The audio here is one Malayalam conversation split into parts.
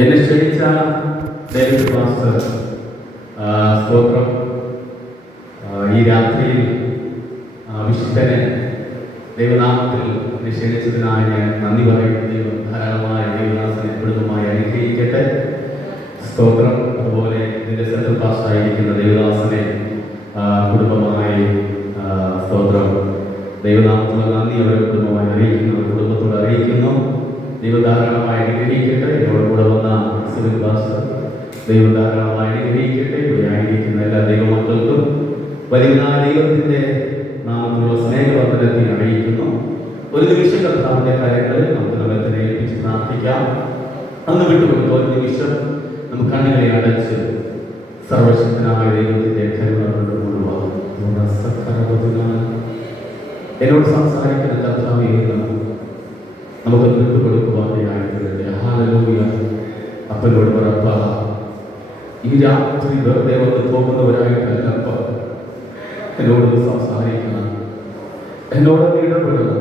എന്നെ ക്ഷണിച്ച ഡേവിഡ് മാസ്റ്റർ സ്തോത്രം. ഈ രാത്രിയിൽ വിശുദ്ധനെ ദൈവനാമത്തിൽ എന്നെ ക്ഷണിച്ചതിനായി ഞാൻ നന്ദി പറയുന്നു. ദൈവം ധാരാളമായ ദൈവദാസനെ കുടുംബമായി അനുഗ്രഹിക്കട്ടെ. സ്തോത്രം. അതുപോലെ ഇതിൻ്റെ സെൻട്രൽ പാസ്റ്ററായിരിക്കുന്ന ദൈവദാസനെ കുടുംബമായി സ്തോത്രം ദൈവനാമത്തിലുള്ള നന്ദി അവരുടെ കുടുംബമായി അറിയിക്കുന്നു, കുടുംബത്തോട് അറിയിക്കുന്നു. ദൈവം ധാരാളമായി അനുഗ്രഹിക്കട്ടെ. എന്നോട് കൂടെ വന്ന സിവിൽ പാസ്റ്റർ ദൈവം ധാരാളമായി അനുഗ്രഹിക്കട്ടെ. ഇവിടെ ആയിരിക്കുന്ന എല്ലാ ദൈവമക്കൾക്കും വരുന്ന ദൈവത്തിൻ്റെ നാമത്തിലുള്ള സ്നേഹവന്ദനത്തെ അറിയിക്കുന്നു. ഒരു നിമിഷം കർത്താവിൻ്റെ കാര്യങ്ങളിൽ നമുക്ക് നമ്മെ തന്നെ ഏൽപ്പിച്ച് പ്രാർത്ഥിക്കാം. അന്ന് വിട്ടുകൊടുക്കുക. ഒരു നിമിഷം നമുക്ക് കണ്ണുകളെ അടച്ച് സർവശക്തനായ ദൈവത്തിൻ്റെ കരുണ എന്നോട് സംസാരിക്കുന്ന കർത്താവേ നമുക്ക് വിട്ടുകൊടുക്കുവാനായിട്ട് ഹല്ലേലൂയ. അപ്പനോട് പറപ്പ, ഈ രാത്രി വെറുതെ വന്ന് പോകുന്നവരായിട്ടല്ലപ്പ എന്നോട് സംസാരിക്കണം, എന്നോട് ഇടപെടണം.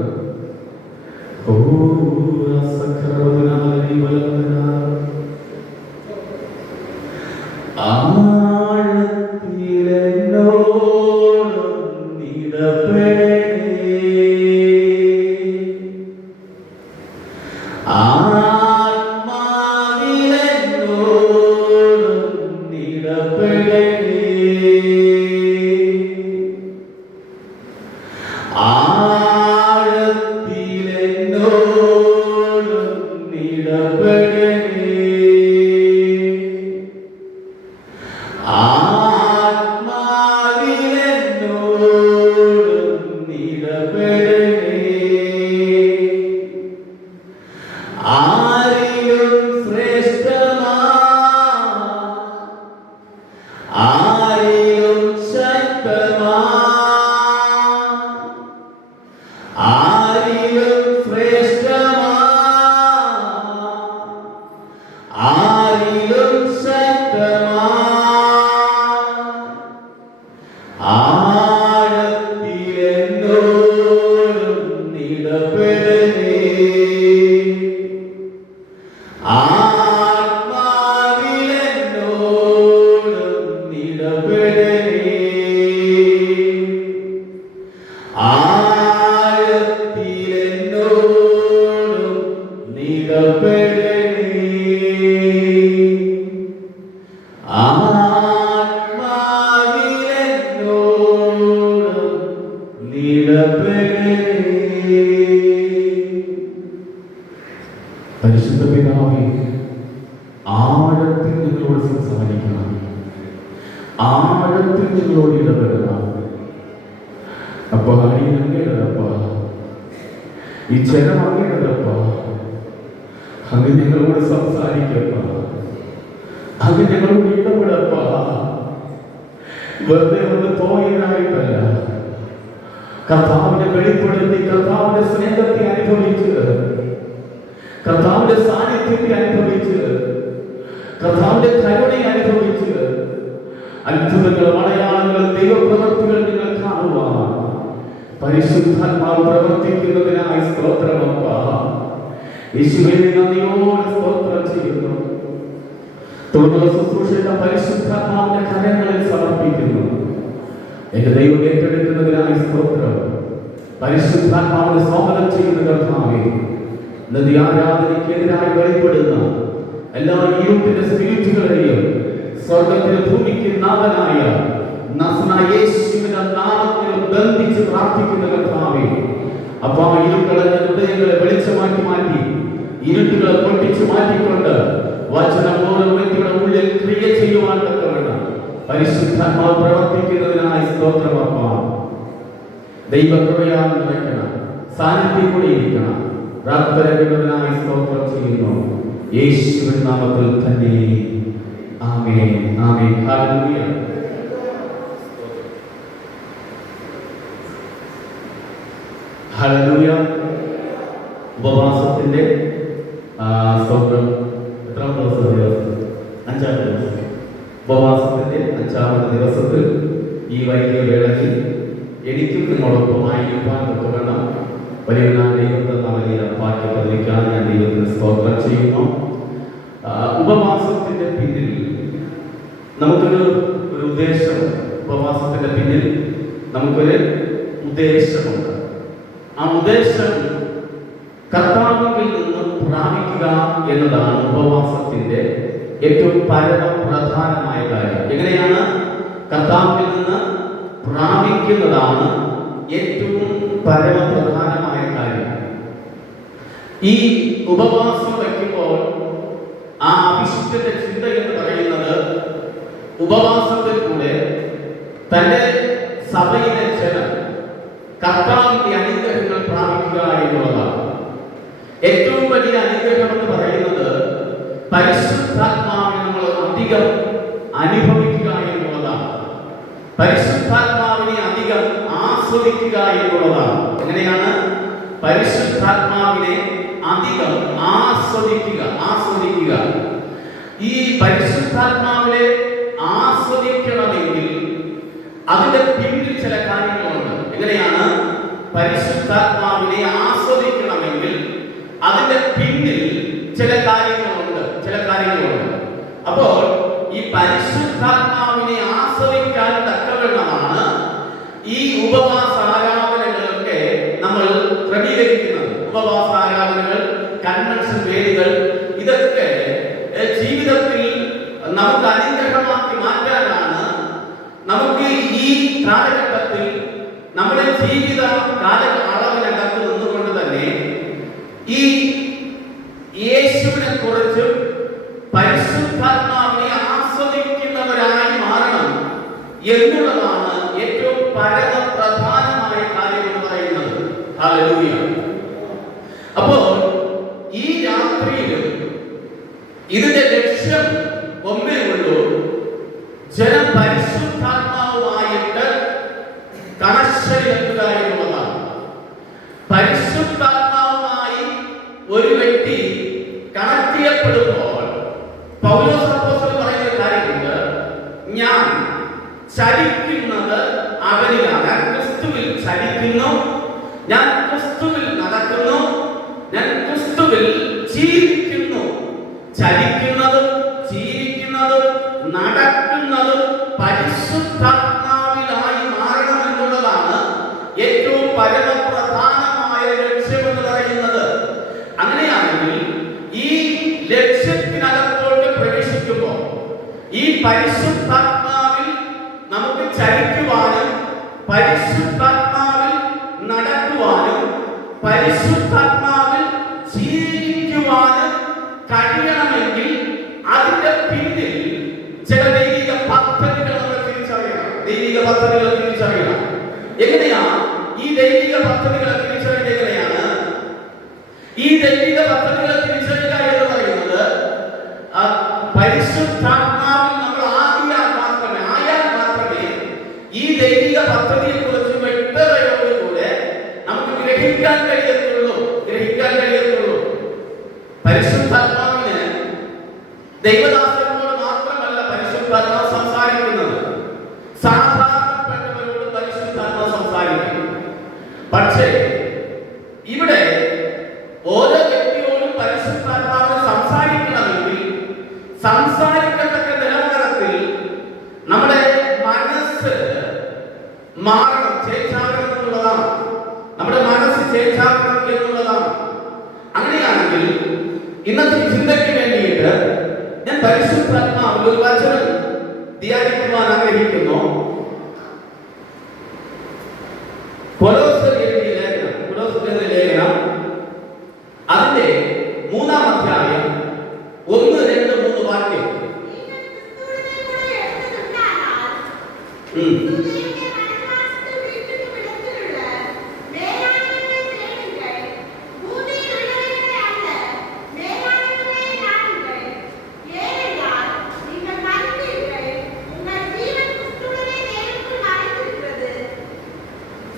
പരിശുദ്ധ പിതാവേ, ആഴത്തിൽ നിങ്ങളോട് സംസാരിക്കണം, ആഴത്തിൽ നിങ്ങളോട് ഇടപെടണം. അപ്പൊ അങ്ങേടപ്പ, ഈ ജനം അങ്ങേടപ്പ, അങ്ങ് ഞങ്ങളോട് സംസാരിക്കപ്പ, അങ്ങ് ഞങ്ങളോട് ഇടപെടപ്പ. വെറുതെ ഒന്ന് പോയതായിട്ടല്ല, കർത്താവിനെ വെളിപ്പെടുത്തി കർത്താവിന്റെ സ്നേഹത്തെ അനുഭവിച്ച്, കർത്താവിന്റെ സാന്നിധ്യത്തെ അനുഭവിച്ച്, കർത്താവിന്റെ കരുണയെ അനുഭവിച്ച്, അത്ഭുതങ്ങളും അടയാളങ്ങളും ദൈവപ്രവൃത്തികൾ നിങ്ങൾ കാണുവാൻ പരിശുദ്ധാത്മാവ് പ്രവർത്തിക്കുന്നതിനായി സ്തോത്രമപ്പ. യേശുവേ, നന്ദിയോടെ സ്തോത്രം ചെയ്യുന്നു. തുടർന്നുള്ള ശുശ്രൂഷയുടെ പരിശുദ്ധാത്മാവിന്റെ കരങ്ങളിൽ സമർപ്പിക്കുന്നു. എന്റെ ദൈവം ഏറ്റെടുക്കുന്നതിനായി സ്തോത്രം. പരിശുദ്ധാത്മാവിനെ സ്വാഗതം ചെയ്യുന്ന കർത്താവേ, നദി ആരാധനയ്ക്കെതിരായി വെളിപ്പെടുന്ന എല്ലാ ഇരുട്ടിന്റെ സ്പിരിറ്റുകളെയും സ്വർഗത്തിന് ഭൂമിക്ക് നാഥനായ നസറായ യേശുവിന്റെ നാമത്തിൽ ബന്ധിച്ച് പ്രാർത്ഥിക്കുന്ന കർത്താവേ, അപ്പൊ ആ ഇരുട്ടളഞ്ഞ ഹൃദയങ്ങളെ വെളിച്ചമാക്കി മാറ്റി, ഇരുട്ടുകളെ പൊട്ടിച്ചു മാറ്റിക്കൊണ്ട് വചനം ഓരോ വ്യക്തിയുടെ ഉള്ളിൽ ക്രിയ ചെയ്യുവാൻ തക്കവണ്ണം പരിശുദ്ധാത്മാവ് പ്രവർത്തിക്കുന്നതിനായി സ്തോത്രമപ്പ. ദൈവകൃപയാൽ നിറയ്ക്കണം, സാന്നിധ്യം കൂടി ഇരിക്കണം. പ്രാർത്ഥനയ്ക്കുന്നതിനായി സ്തോത്രം ചെയ്യുന്നു. യേശുവിൻ നാമത്തിൽ തന്നെ. ആമേൻ, ആമേൻ, ഹല്ലേലൂയ. ഹല്ലേലൂയ. ഉപവാസത്തിന്റെ സ്തോത്രം. എത്രാം ദിവസം? 5-ാം ദിവസം. ഉപവാസത്തിന്റെ 5-ാമത്തെ ദിവസത്തിൽ ഈ വൈകിയ വേളയിൽ എനിക്കും നിങ്ങളൊപ്പമായിരിക്കാൻ തക്കവണ്ണം വലിയ ദൈവത്തെ വലിയ പാട്ട് പതിക്കാൻ ഞാൻ ദൈവത്തിന് സ്തോത്രം ചെയ്യുന്നു. ഉപവാസത്തിന്റെ പിന്നിൽ നമുക്കൊരു ഉദ്ദേശമുണ്ട്. ഉപവാസത്തിന്റെ പിന്നിൽ നമുക്കൊരു ഉദ്ദേശമുണ്ട്. ആ ഉദ്ദേശം കർത്താവിൽ നിന്ന് പ്രാപിക്കുക എന്നതാണ് ഉപവാസത്തിന്റെ ഏറ്റവും പരമപ്രധാനമായ കാര്യം. എങ്ങനെയാണ് കർത്താവിൽ നിന്ന് പ്രാപിക്കുന്നതാണ് ഏറ്റവും പരമപ്രധാനമായ കാര്യം. ഈ ഉപവാസം വയ്ക്കുമ്പോൾ ആ അഭിഷിക്തന്റെ ചിന്ത എന്ന് പറയുന്നത് ഉപവാസത്തിൽ കൂടെ തന്റെ സഭയിലെ ജനം കർത്താവിന്റെ അനുഗ്രഹങ്ങൾ പ്രാപിക്കുക എന്നുള്ളതാണ്. ഏറ്റവും വലിയ അനുഗ്രഹം എന്ന് പറയുന്നത് പരിശുദ്ധാത്മാവിനെ നമ്മൾ അധികം അനുഭവിക്കുക എന്നുള്ളതാണ്. പരിശുദ്ധാത്മാവിനെ അധികം ആസ്വദിക്കുക എന്നുള്ളതാണ്. എങ്ങനെയാണ് പരിശുദ്ധാത്മാവിനെ അധികം ആസ്വദിക്കുക? ഈ പരിശുദ്ധാത്മാവിനെ ആസ്വദിക്കണമെങ്കിൽ അതിന്റെ പിന്നിൽ ചില കാര്യങ്ങളുണ്ട്. എങ്ങനെയാണ് പരിശുദ്ധാത്മാവിനെ ആസ്വദിക്കണമെങ്കിൽ അതിന്റെ പിന്നിൽ ചില കാര്യങ്ങളുണ്ട്. അപ്പോൾ ഈ പരിശുദ്ധാത്മാവിനെ ആസ്വദിക്കാൻ തക്കവണ്ണമാണ് ഈ ഉപവാസ ആരാധനകളൊക്കെ നമ്മൾ ക്രമീകരിക്കുന്നത്. ഉപവാസ ആരാധനകൾ, കൺവെൻഷൻ വേദികൾ, ഇതൊക്കെ ജീവിതത്തിൽ നമുക്ക് അനുഗ്രഹമാക്കി മാറ്റാനാണ്. നമുക്ക് ഈ കാലഘട്ടത്തിൽ നമ്മുടെ ജീവിത കാലയളവിനകത്ത് നിന്നുകൊണ്ട് തന്നെ ഈ യേശുവിനെ കുറിച്ചും പരിശുദ്ധാത്മാവിനെ ആസ്വദിക്കുന്നവരായി മാറണം എന്നുള്ളതാണ് ഏറ്റവും പരമപ്രധാനമായ കാര്യം എന്ന് പറയുന്നത്. ഹല്ലേലൂയ. അപ്പോൾ ഈ രാത്രിയിലും ഇതിന്റെ ലക്ഷ്യം ഒന്നേ ഉള്ളൂ, ജനം പരിശുദ്ധാത്മാവുമായിട്ട് കണക്ഷനിലെത്തുക എന്നുള്ളതാണ്. പരിശുദ്ധാത്മാവുമായി ഒരു വ്യക്തി കണക്ട് ചെയ്യപ്പെടുമ്പോൾ പൗലോസ് അപ്പോസ്തലൻ പറയുന്ന കാര്യമുണ്ട്, ഞാൻ ചലിക്കുന്നത് അവനിലാണ്. ഞാൻ ക്രിസ്തുവിൽ ചലിക്കുന്നു, ഞാൻ ക്രിസ്തുവിൽ നടക്കുന്നു, ഞാൻ ക്രിസ്തുവിൽ ജീവിക്കുന്നു. ചലിക്കുന്നതും ജീവിക്കുന്നതും നടക്കുന്നതും പരിശുദ്ധാത്മാവിലായി മാറണമെന്നുള്ളതാണ് ഏറ്റവും പരമപ്രധാനമായ ലക്ഷ്യമെന്ന് പറയുന്നത്. അങ്ങനെയാണെങ്കിൽ ഈ ലക്ഷ്യത്തിനകത്തോട്ട് പ്രവേശിക്കുമ്പോൾ ഈ പരിശുദ്ധാത്മാവിൽ നമുക്ക് ചലിക്കുവാനും പരിശുദ്ധാത്മാവിൽ നടക്കുവാനും പരിശുദ്ധാത്മാവിൽ ജീവിക്കുവാനും കഴിയണമെങ്കിൽ അതിന്റെ പിന്നിൽ ചില ദൈവിക പദ്ധതികൾ നമ്മൾ തിരിച്ചറിയണം. എങ്ങനെയാ ഈ ദൈവിക പദ്ധതികളെ തിരിച്ചറിയുന്നത്? എങ്ങനെയാണ് ഈ ദൈവിക പദ്ധതികളെ തിരിച്ചറിയുക എന്ന് പറയുന്നത്? പരിശുദ്ധാത്മാവിൽ നമ്മൾ ആയാൽ മാത്രമേ ഈ ദൈവിക പദ്ധതിയെ കുറിച്ച് വ്യക്തതയോടുകൂടെ നമുക്ക് ഗ്രഹിക്കാൻ കഴിയത്തുള്ളൂ. പരിശുദ്ധാത്മാവിന് ദൈവദാസനോട് മാത്രമല്ല പരിശുദ്ധാത്മാവ് സംസാരിക്കുന്നത്, സാധാരണപ്പെട്ടവരോട് പരിശുദ്ധാത്മാവ് സംസാരിക്കും. പക്ഷേ ഇവിടെ ഓരോ വ്യക്തിയോടും പരിശുദ്ധാത്മാവിന് സംസാരിക്കണമെങ്കിൽ സംസാരിക്കത്തക്ക നിലവാരത്തിൽ നമ്മുടെ മനസ്സ് മാറണം, ചേച്ചാകണം എന്നുള്ളതാണ്. നമ്മുടെ മനസ്സ് ചേച്ചാകണം എന്നുള്ളതാണ്. അങ്ങനെയാണെങ്കിൽ ഇന്നത്തെ ചിന്തയ്ക്ക് വേണ്ടിയിട്ട് ഞാൻ പരിശുദ്ധാത്മാവിൽ ഒരു വചനം ധ്യാനിക്കുവാൻ ആഗ്രഹിക്കുന്നു. കൊലോസ്യർ എഴുതിയ ലേഖനം അതിന്റെ 3-ാം അധ്യായം 1, 2, 3 വാക്യം.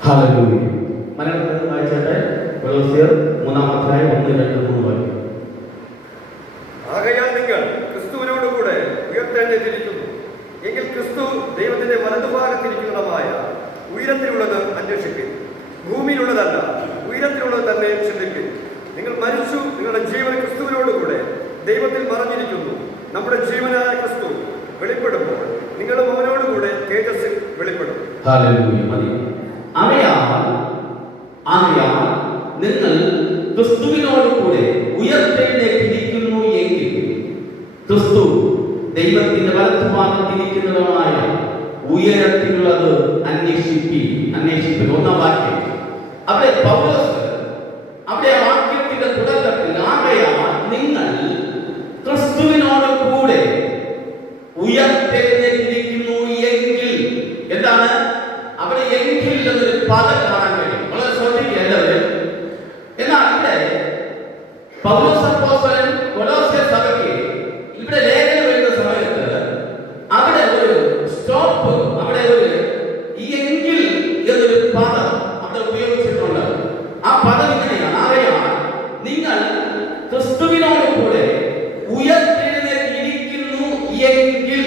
ഹല്ലേലൂയ. മലയാളത്തിൽ വായിച്ചാട്ടെ. കൊലോസ്യർ 3-ാം അധ്യായം 1, 2, 3 വാക്യം. ആകയാൽ നിങ്ങൾ ക്രിസ്തുവിനോടുകൂടെ ഉയർത്തെഴുന്നേറ്റിരിക്കുന്നു എങ്കിൽ ക്രിസ്തു ദൈവത്തിന്റെ വലതുഭാഗത്തിരിക്കുന്നതുമായ ഉയരത്തിലുള്ളത് അന്വേഷിപ്പിൻ, ഭൂമിയിലുള്ളതല്ല ഉയരത്തിലുള്ളത് തന്നെ ചിന്തിപ്പിൻ. നിങ്ങൾ മരിച്ചു, നിങ്ങളുടെ ജീവൻ ക്രിസ്തുവിനോടുകൂടെ ദൈവത്തിൽ മറഞ്ഞിരിക്കുന്നു. നമ്മുടെ ജീവനായ ക്രിസ്തു വെളിപ്പെടുമ്പോൾ നിങ്ങളും അവനോടുകൂടെ തേജസ്സിൽ വെളിപ്പെടും. ഹല്ലേലൂയ. മതി. ആകയാൽ നിങ്ങൾ ക്രിസ്തുവിനോട് കൂടെ ഉയർത്തെഴുന്നേറ്റിരിക്കുന്നു എങ്കിൽ ക്രിസ്തു ദൈവത്തിന്റെ വലത്തുഭാഗത്തിരിക്കുന്നതുമായ ഉയരത്തിലുള്ളത് അന്വേഷിപ്പിൻ. ഒന്നാം വാക്യം അവിടെ പൗലോസ് അവിടെ വാക്യത്തിന്റെ തുടക്കത്തിൽ ആകയാൽ നിങ്ങൾ ക്രിസ്തുവിനോട് കൂടെ ഉയർത്തെഴുന്നേറ്റിരിക്കുന്നു എങ്കിൽ എന്താണ് അവിടെ എങ്കിൽ എന്നൊരു പദം കാണാൻ കഴിയും. വളരെ ശ്രദ്ധിക്കുക എല്ലാവരും. എന്നാൽ ഇവിടെ പൗലോസ് അപ്പോസ്തലൻ കൊലോസ്യ സഭയ്ക്ക് ഇവിടെ ലേഖനം എഴുതുന്ന സമയത്ത് അവിടെ ഒരു സ്റ്റോപ്പ്, അവിടെ ഒരു എങ്കിൽ എന്നൊരു പദം അവിടെ ഉപയോഗിച്ചിട്ടുണ്ട്. ആ പദം ഇങ്ങനെയാണ്: ആകയാൽ നിങ്ങൾ ക്രിസ്തുവിനോട് കൂടെ ഉയർത്തെഴുന്നേറ്റിരിക്കുന്നു എങ്കിൽ.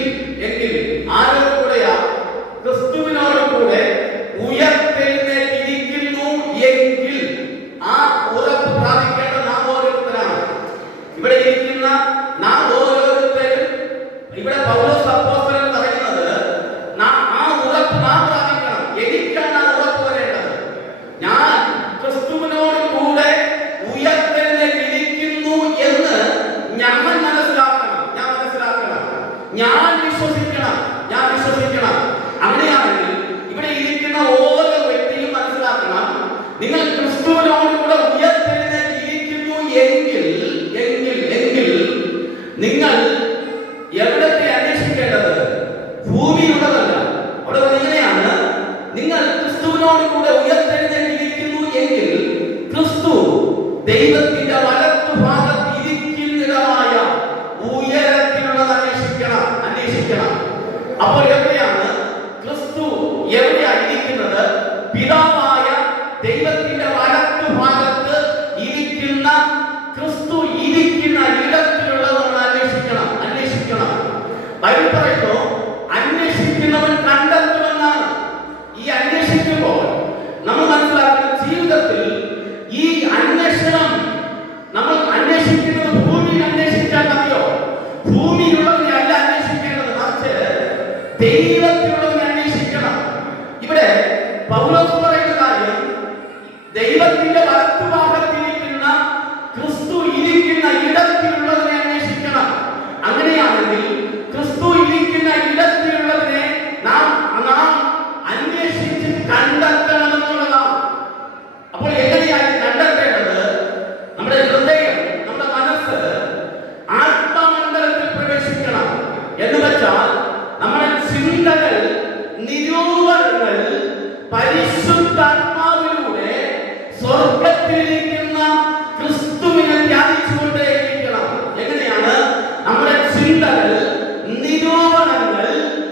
ആരോട് കൂടെയാ? ക്രിസ്തുവിനോട് കൂടെ ഉയർത്തെഴുന്നേറ്റിരിക്കുന്നു എങ്കിൽ. ആ ഉറപ്പ് പ്രാപിക്കേണ്ട നാം ഓരോരുത്തരാണ്. ഇവിടെ ഇരിക്കുന്ന നാം ഓരോരുത്തരും, ഇവിടെ പൗലോസ് അപ്പോസ്തലൻ പറയുന്നത് ആ ഉറപ്പ് നാം പ്രാപിക്കണം. എനിക്കാണ് ആ ഉറപ്പ് വരേണ്ടത്. ഞാൻ ക്രിസ്തുവിനോട് കൂടെ ഉയർത്തെഴുന്നേറ്റിരിക്കുന്നു എന്ന് ഞാൻ മനസ്സിലാക്കണം. ഞാൻ വിശ്വസിക്കണം. അങ്ങനെയാണെങ്കിൽ ഇവിടെ ഇരിക്കുന്ന ഓരോ വ്യക്തിയും മനസ്സിലാക്കണം, നിങ്ങൾ ക്രിസ്തുവിനോട് കൂടെ ഉയർത്തെഴുന്നേറ്റിരിക്കുന്നു എങ്കിൽ നിങ്ങൾ എവിടത്തെ അന്വേഷിക്കേണ്ടത്? ഭൂമിയുള്ളതല്ല. അവിടെ ഇങ്ങനെയാണ്: നിങ്ങൾ ക്രിസ്തുവിനോട് കൂടെ ഉയർത്തെഴുന്നേറ്റിരിക്കുന്നു എങ്കിൽ ക്രിസ്തു ദൈവത്തിന്റെ വലത്തുഭാഗത്ത് ഇരിക്കുന്നതായ ഉയരത്തിലുള്ളത് അന്വേഷിക്കണം. അപ്പോൾ എവിടെയാണ് ക്രിസ്തു ഇരിക്കുന്നത്? പിതാവായ ദൈവത്തിന്റെ വലത്തുഭാഗത്ത് ഇരിക്കുന്ന ക്രിസ്തു ഇരിക്കുന്ന ഇടത്തിലുള്ളത് നമ്മൾ അന്വേഷിക്കണം. ബൈബിൾ പറയുന്നു, അന്വേഷിക്കുന്നവൻ കണ്ടെത്തുമെന്നാണ്. ഈ അന്വേഷിക്കുമ്പോൾ നമ്മൾ മനസ്സിലാക്കുന്ന ജീവിതത്തിൽ ഈ അന്വേഷണം നമ്മൾ അന്വേഷിക്കുന്നത് ഭൂമിയിൽ അന്വേഷിച്ചാൽ മതിയോ? ഭൂമിയിലുള്ളതിനെ അല്ല അന്വേഷിക്കേണ്ടത്, മറിച്ച് ദൈവത്തിലുള്ളതിനെ അന്വേഷിക്കണം. ഇവിടെ പൗലോസ് പറയുന്ന കാര്യം, ദൈവത്തിന്റെ വലത്തുഭാഗത്തിരിക്കുന്ന ക്രിസ്തു ഇരിക്കുന്ന ഇടത്തിലുള്ളതിനെ അന്വേഷിക്കണം. അങ്ങനെയാണെങ്കിൽ ക്രിസ്തു ഇരിക്കുന്ന ഇടത്തിലുള്ളതിനെ നാം അന്വേഷിച്ച് കണ്ടെത്തണമെന്നുള്ളതാണ്. അപ്പോൾ എങ്ങനെയാണ് കണ്ടെത്തേണ്ടത്? നമ്മുടെ ഹൃദയം, നമ്മുടെ മനസ്സ് ആത്മമണ്ഡലത്തിൽ പ്രവേശിക്കണം. എന്ന് വെച്ചാൽ നമ്മുടെ ചിന്തകൾ, നിരൂപണങ്ങൾ പരിശുദ്ധാത്മാവിലൂടെ സ്വർഗത്തിലിരിക്കുന്ന ക്രിസ്തുവിനെ ധ്യാനിച്ചുകൊണ്ടേയിരിക്കണം. എങ്ങനെയാണ്? നമ്മുടെ ചിന്തകൾ, നിരൂപണങ്ങൾ,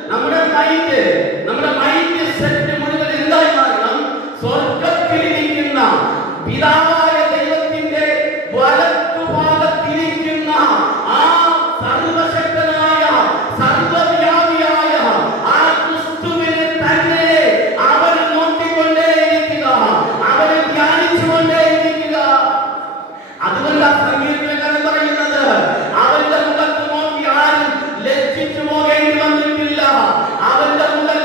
നമ്മുടെ മൈൻഡ് സെറ്റ് മുഴുവൻ എന്തായി മാറണം? സ്വർഗത്തിലിരിക്കുന്ന പിതാവായ ദൈവത്തിന്റെ വലത്തുഭാഗത്തിരിക്കുന്ന ആ സർവശക്തനായ സർവവ്യാപിയായ ആ ക്രിസ്തുവിനെ തന്നെ അവനെ നോക്കിക്കൊണ്ടേയിരിക്കുക, അവനെ ധ്യാനിച്ചുകൊണ്ടേയിരിക്കുക. അതുകൊണ്ട് ആ സംഗീതക്കാരൻ പറയുന്നത്, അവന്റെ മുഖത്ത് നോക്കി ആരും ലജ്ജിച്ചു പോകേണ്ടി വന്നിട്ടില്ല. അവന്റെ മുഖത്ത്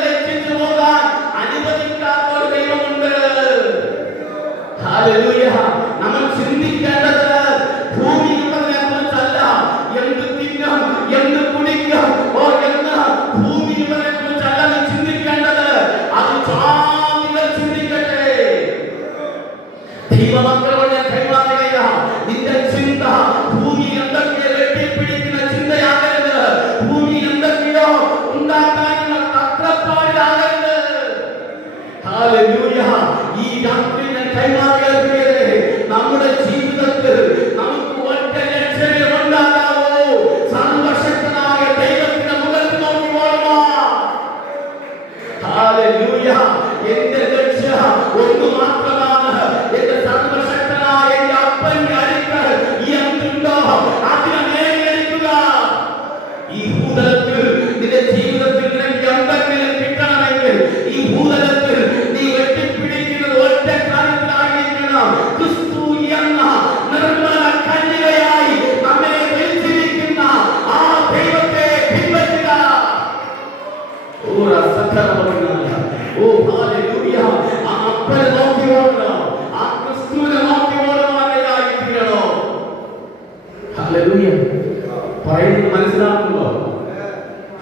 പറയുന്നത് മനസ്സിലാകുന്നുണ്ടോ?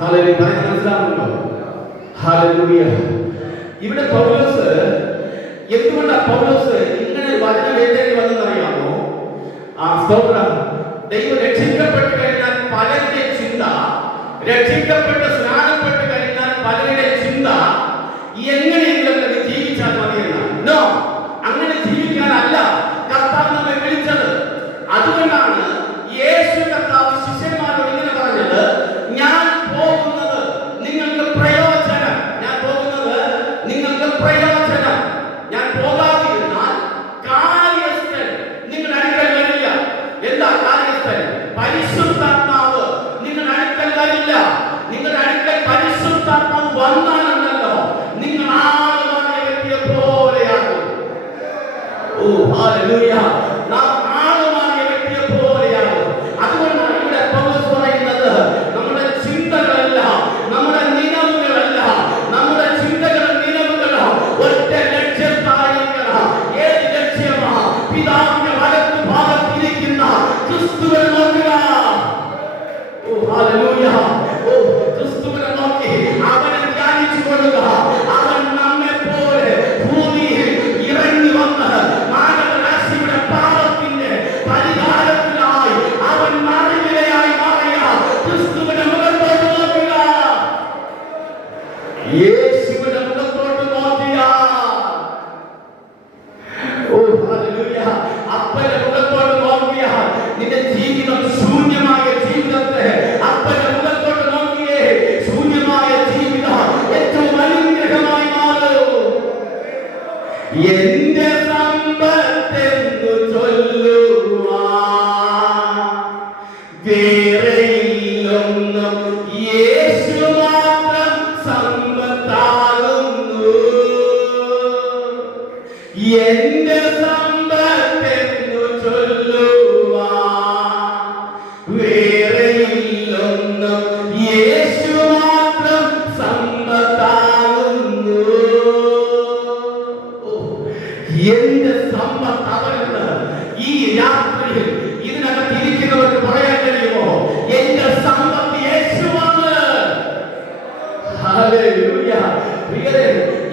ഹല്ലേലൂയ, പറയുന്നത് മനസ്സിലാകുന്നുണ്ടോ? ഹല്ലേലൂയ. ഇവിടെ പൗലോസ് എന്തുകൊണ്ടാണ് പൗലോസ് ഇങ്ങനെ വചനം എഴുതേണ്ടി വന്നെന്നറിയാമോ? സ്തോത്രം. ദൈവം രക്ഷിക്കപ്പെട്ട് കഴിഞ്ഞാൽ പലരുടെ ചിന്ത, രക്ഷിക്കപ്പെട്ട് സ്നാനപ്പെട്ട് കഴിഞ്ഞാൽ പലരുടെ ചിന്ത എങ്ങനെയെങ്കിലും ജീവിച്ചാൽ മതിയെന്നാണ്. അങ്ങനെ ജീവിക്കാനല്ല കർത്താവ് നമ്മെ വിളിച്ചത്. അതുകൊണ്ടാണ് യേശു കർത്താവ് ശിഷ്യന്മാരോട് ഇങ്ങനെ പറഞ്ഞത്, ഞാൻ പോകുന്നത് നിങ്ങൾക്ക് പ്രയോജനം, ഞാൻ പോകുന്നത് നിങ്ങൾക്ക് പ്രയോജനം. ഞാൻ പോകാതിരുന്നാൽ കാര്യസ്ഥൻ നിങ്ങളുടെ അടുക്കൽ വരില്ല. എന്താ കാര്യസ്ഥൻ? പരിശുദ്ധാത്മാവ് നിങ്ങളുടെ അടുക്കൽ വരില്ല. നിങ്ങളുടെ അടുക്കൽ പരിശുദ്ധാത്മാവ് വന്നാലുണ്ടല്ലോ നിങ്ങൾ ആളുമായ വ്യക്തിയെ പോലെയാണ്. ഓ ഹല്ലേലൂയ. നാം ആളുമായ വ്യക്തിയെ പോലെയാണ്. അതുകൊണ്ടാണ് ഇവിടെ പൗലോസ് പറയുന്നത്, നമ്മുടെ ചിന്തകളല്ല, നമ്മുടെ നിലവുകളല്ല, നമ്മുടെ ചിന്തകളും നിലവുകളും ഒറ്റ ലക്ഷ്യത്തായിരിക്കണം. ഏത് ലക്ഷ്യമാ? പിതാവിന്റെ വലത്ത് ഭാഗത്തിരിക്കുന്ന ക്രിസ്തുവിനെ നോക്കുക. ഓ ഹല്ലേലൂയ. ഓ ക്രിസ്തുവിനെ നോക്കി അവനെ ധ്യാനിച്ചു കൊള്ളുക. അവൻ നമ്മെ പോലെ ഭൂമിയിൽ ഇറങ്ങി വന്ന് മാനവരാശിയുടെ പാപത്തിന്റെ പരിഹാരത്തിനായി അവൻ മറിവിലയായി മാറിയ ക്രിസ്തുവിന്റെ മുഖത്തോട്ട് നോക്കുക. യേശുവിന്റെ മുഖത്തോട്ട് നോക്കുക. ഓ ഹല്ലേലൂയ. അപ്പന്റെ മുഖത്തോട്ട് നോക്കുക. നിന്റെ ജീവിതം ശൂന്യമായ ജീവിതത്തെ അപ്പന്റെ മുഖത്തോട്ട് നോക്കിയേ, ശൂന്യമായ ജീവിതം ഏറ്റവും അനുഗ്രഹമായി മാറും. എന്റെ സമ്പത്തെന്നു ചൊല്ലുവാൻ വേറെയില്ലൊന്നും, യേശു മാത്രം സമ്പത്താകുന്നു. എന്റെ സമ്പത്തെന്നു ചൊല്ലുവാൻ വേറെയില്ലൊന്നും, യേശു മാത്രം സമ്പത്താകുന്നു. എന്റെ സമ്പത്ത് അവനെന്ന് ഈ രാത്രിയിൽ ഇതിനകത്ത് ഇരിക്കുന്നവർക്ക് പറയാൻ കഴിയുമോ? എന്റെ സമ്പത്ത് യേശുവാണ്. ഹല്ലേലൂയ. പ്രിയരേ,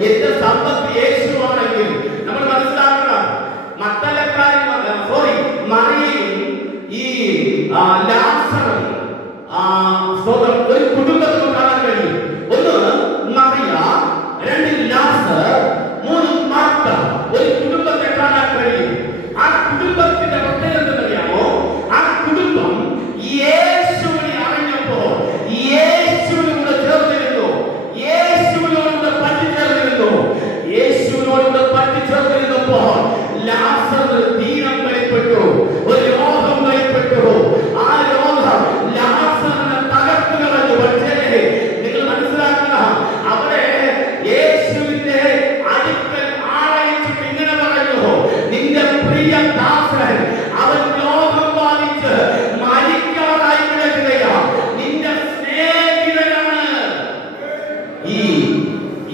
എന്റെ സമ്പത്ത് യേശുവാണെങ്കിൽ നമ്മൾ മനസ്സിലാക്കണം, മറിയയും ഈ ലാസറും ഒരു കുടുംബത്തിൽ കാണാൻ കഴിയും. ഒന്ന് മറിയ, രണ്ട് ലാസർ, മൂന്ന് മാർത്ത. ഒരു കുടുംബത്തെ കാണാൻ കഴിയും. ആ കുടുംബത്തിന്റെ പ്രത്യേകത എന്തെന്നറിയാമോ? ആ കുടുംബം യേശുവിനെ അറിഞ്ഞപ്പോൾ യേശുവിനോട് ചേർന്നിരുന്നു, യേശുവിനോട് പറ്റിച്ചേർന്നിരുന്നു. യേശുവിനോട് പറ്റിച്ചേർന്നിരുന്നപ്പോൾ ലാസറിന് ദീനം വെളിപ്പെട്ടു, ഒരു രോഗം വെളിപ്പെട്ടു. ആ രോഗം ലാസറിനെ തകർത്തു കളഞ്ഞു. പക്ഷേ നിങ്ങൾ മനസ്സിലാക്കണം, അവിടെ യേശുവിന്റെ അടുക്കൽ ആളയച്ചിട്ട് ഇങ്ങനെ പറഞ്ഞു, നിന്റെ പ്രിയ ദാസൻ അവൻ രോഗം ബാധിച്ച് മരിക്കാറായി കിടക്കുകയാ, നിന്റെ സ്നേഹിതനാണ്. ഈ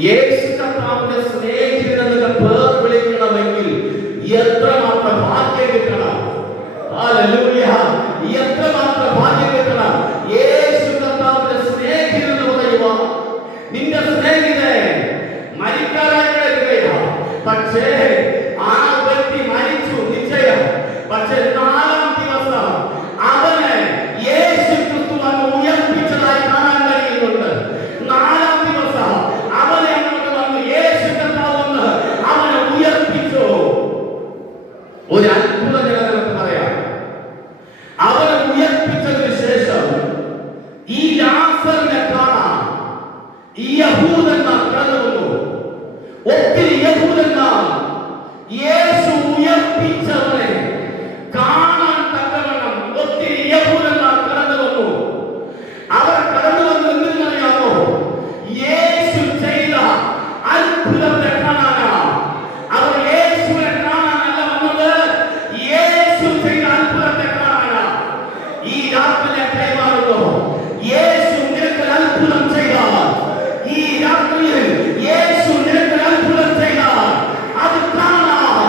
യേശു കർത്താവിന്റെ സ്നേഹിതനെന്ന പേർ വിളിക്കണമെങ്കിൽ എത്രമാത്രം ഭാഗ്യം കിട്ടണം. ഹല്ലേലൂയ. എത്രമാത്രം ഭാഗ്യം കിട്ടണം. യേശു കർത്താവിന്റെ സ്നേഹിതൻ എന്ന് പറയുവാ, നിന്റെ സ്നേഹിതൻ മരിക്കാറായി കിടക്കുകയാ. പക്ഷേ ആ വ്യക്തി മരിച്ചു നിശ്ചയം. പക്ഷെ 4-ാം ദിവസം അവനെ യേശു ക്രിസ്തു വന്ന് ഉയർപ്പിച്ചതായി കാണാൻ കഴിയുന്നുണ്ട്. 4-ാം ദിവസം അവനെ അങ്ങോട്ട് വന്ന് യേശു കർത്താവ് വന്ന് അവനെ ഉയർപ്പിച്ചു. ഒരു അത്ഭുതം നിലനിർത്തി പറയാം. അവനെ ഉയർപ്പിച്ചതിന് ശേഷം ഈ ലാസറിനെ കാണാൻ ഈ യഹൂദന്മാർ കടന്നു വന്നു. ഒത്തിരി യഹൂദന്മാർ യേശു ഉയർപ്പിച്ചവനെ കാണാൻ തക്കവണ്ണം ഒത്തിരി യഹൂദന്മാർ കടന്നു വന്നു. അവർ കടന്നു വന്നു എന്തെന്നറിയാമോ? യേശു ചെയ്ത അത്ഭുതത്തെ കാണാനാ. അവർ യേശുവിനെ കാണാനല്ല വന്നത്, യേശു ചെയ്ത അത്ഭുതത്തെ കാണാനാ. ഈ രാത്രിയെ കൈമാറുന്നു. യേശു നിനക്ക് അത്ഭുതം ചെയ്താൽ, ഈ രാത്രിയിൽ യേശു നിനക്ക് അത്ഭുതം ചെയ്താൽ അത് കാണാൻ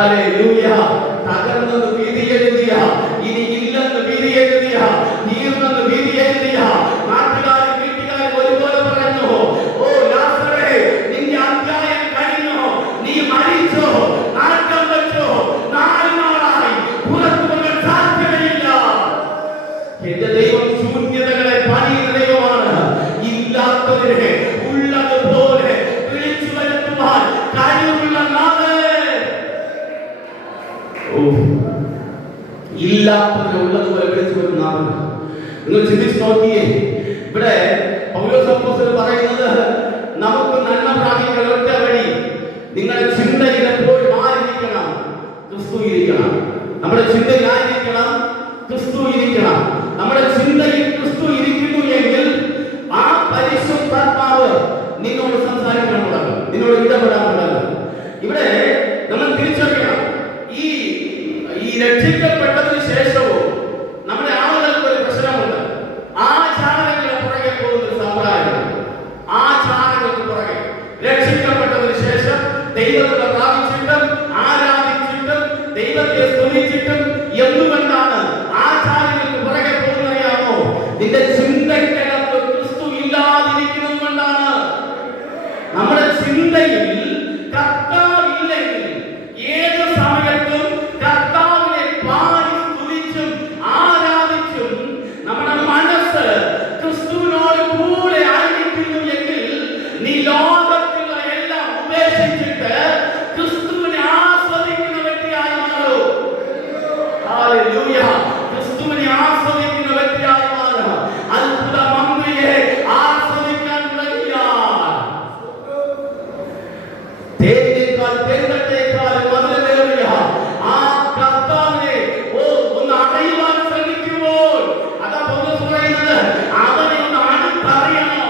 ഹല്ലേലൂയ. തകർന്നെന്ന് വിധി എഴുതിയ, ഇനി ഇല്ലെന്ന് വിധി എഴുതിയ, തീർന്നെന്ന് വിധി എഴുതിയ നാട്ടുകാരും വീട്ടുകാരും ഒരുപോലെ പറഞ്ഞു, ഓ ലാസറേ, നിന്റെ അധ്യായം കഴിഞ്ഞോ, നീ മരിച്ചോ, നാട്ടം വെച്ചോ, 4 നാളായി പുറത്തു പോകാൻ സാധ്യതയില്ല. എന്റെ ദൈവം ശൂന്യതകളെ പണിയുന്ന ദൈവമാണ്. ഇല്ലാത്തതിനെ ഉള്ളതുപോലെ വിളിച്ചു വരുത്തുവാൻ കഴിവുള്ള നാഥൻ. ഇല്ലാത്തതിനെ ഉള്ളതുപോലെ വിളിച്ചു വരുന്ന നാഥൻ. നിങ്ങൾ ചിന്തിച്ചു നോക്കിയേ, ഇവിടെ പൗലോസ് അപ്പോസ്തലൻ പറയുന്നത് നമുക്ക് നന്മ പ്രാപിക്കാൻ ഒറ്റ വഴി, നിങ്ങളുടെ ചിന്തയിൽ എപ്പോഴും ആയിരിക്കണം, ക്രിസ്തു ഇരിക്കണം. നമ്മുടെ ചിന്തയിൽ ആയിരിക്കണം, ക്രിസ്തു ഇരിക്കണം. നമ്മുടെ ചിന്തയിൽ ക്രിസ്തു ഇരിക്കുന്നു എങ്കിൽ ആ പരിശുദ്ധാത്മാവ് നിന്നോട് സംസാരിക്കാൻ തുടങ്ങും, നിന്നോട് ഇടപെടാൻ തുടങ്ങും. ഇവിടെ നമ്മൾ തിരിച്ചറിയണം, ഈ രക്ഷിക്കപ്പെട്ടതിന് ശേഷവും നമ്മുടെ ആളുകൾക്ക് ഒരു പ്രശ്നമുണ്ട്. ആചാരങ്ങളുടെ പുറകെ പോകുന്ന സമ്പ്രദായം, ആചാരങ്ങൾക്ക് പുറകെ. രക്ഷിക്കപ്പെട്ടതിന് ശേഷം ദൈവത്തെ പ്രാപിച്ചിട്ടും ആരാധിച്ചിട്ടും ദൈവത്തെ സ്തുതിച്ചിട്ടും എന്തുകൊണ്ടാണ് ആചാരങ്ങൾക്ക് പുറകെ പോകുന്നറിയാമോ? നിന്റെ ചിന്തയ്ക്കകത്ത് ക്രിസ്തു ഇല്ലാതിരിക്കുന്നത് കൊണ്ടാണ്. നമ്മുടെ ചിന്തയിൽ കർത്താവില്ലെങ്കിൽ ഏത് സമയത്തും കർത്താവിനെ പാടി സ്തുതിച്ചും ആരാധിച്ചും നമ്മുടെ മനസ്സ് ക്രിസ്തുവിനോട് കൂടെ ആയിരിക്കുന്നു എങ്കിൽ നീ ലോകത്തിലുള്ള എല്ലാം ഉപേക്ഷിച്ചിട്ട് ക്രിസ്തുവിനെ ആസ്വദിക്കുന്ന വ്യക്തിയായി മാറും. ഹല്ലേലൂയ. ക്രിസ്തുവിനെ ആസ്വദിക്കുന്ന വ്യക്തിയായി മാറുക. അത്ഭുത മന്ത്രിയെ ആസ്വദിക്കാൻ തുടങ്ങിയാൽ തേനേക്കാൾ തേൻകട്ടേക്കാൾ മധുരമേറിയ ആ കർത്താവിനെ ഒന്ന് അറിയുവാൻ ശ്രമിക്കുമ്പോൾ അതാ പൗലോസ് പറയുന്നത്, അവനെ ഒന്ന് അടുത്തറിയണോ.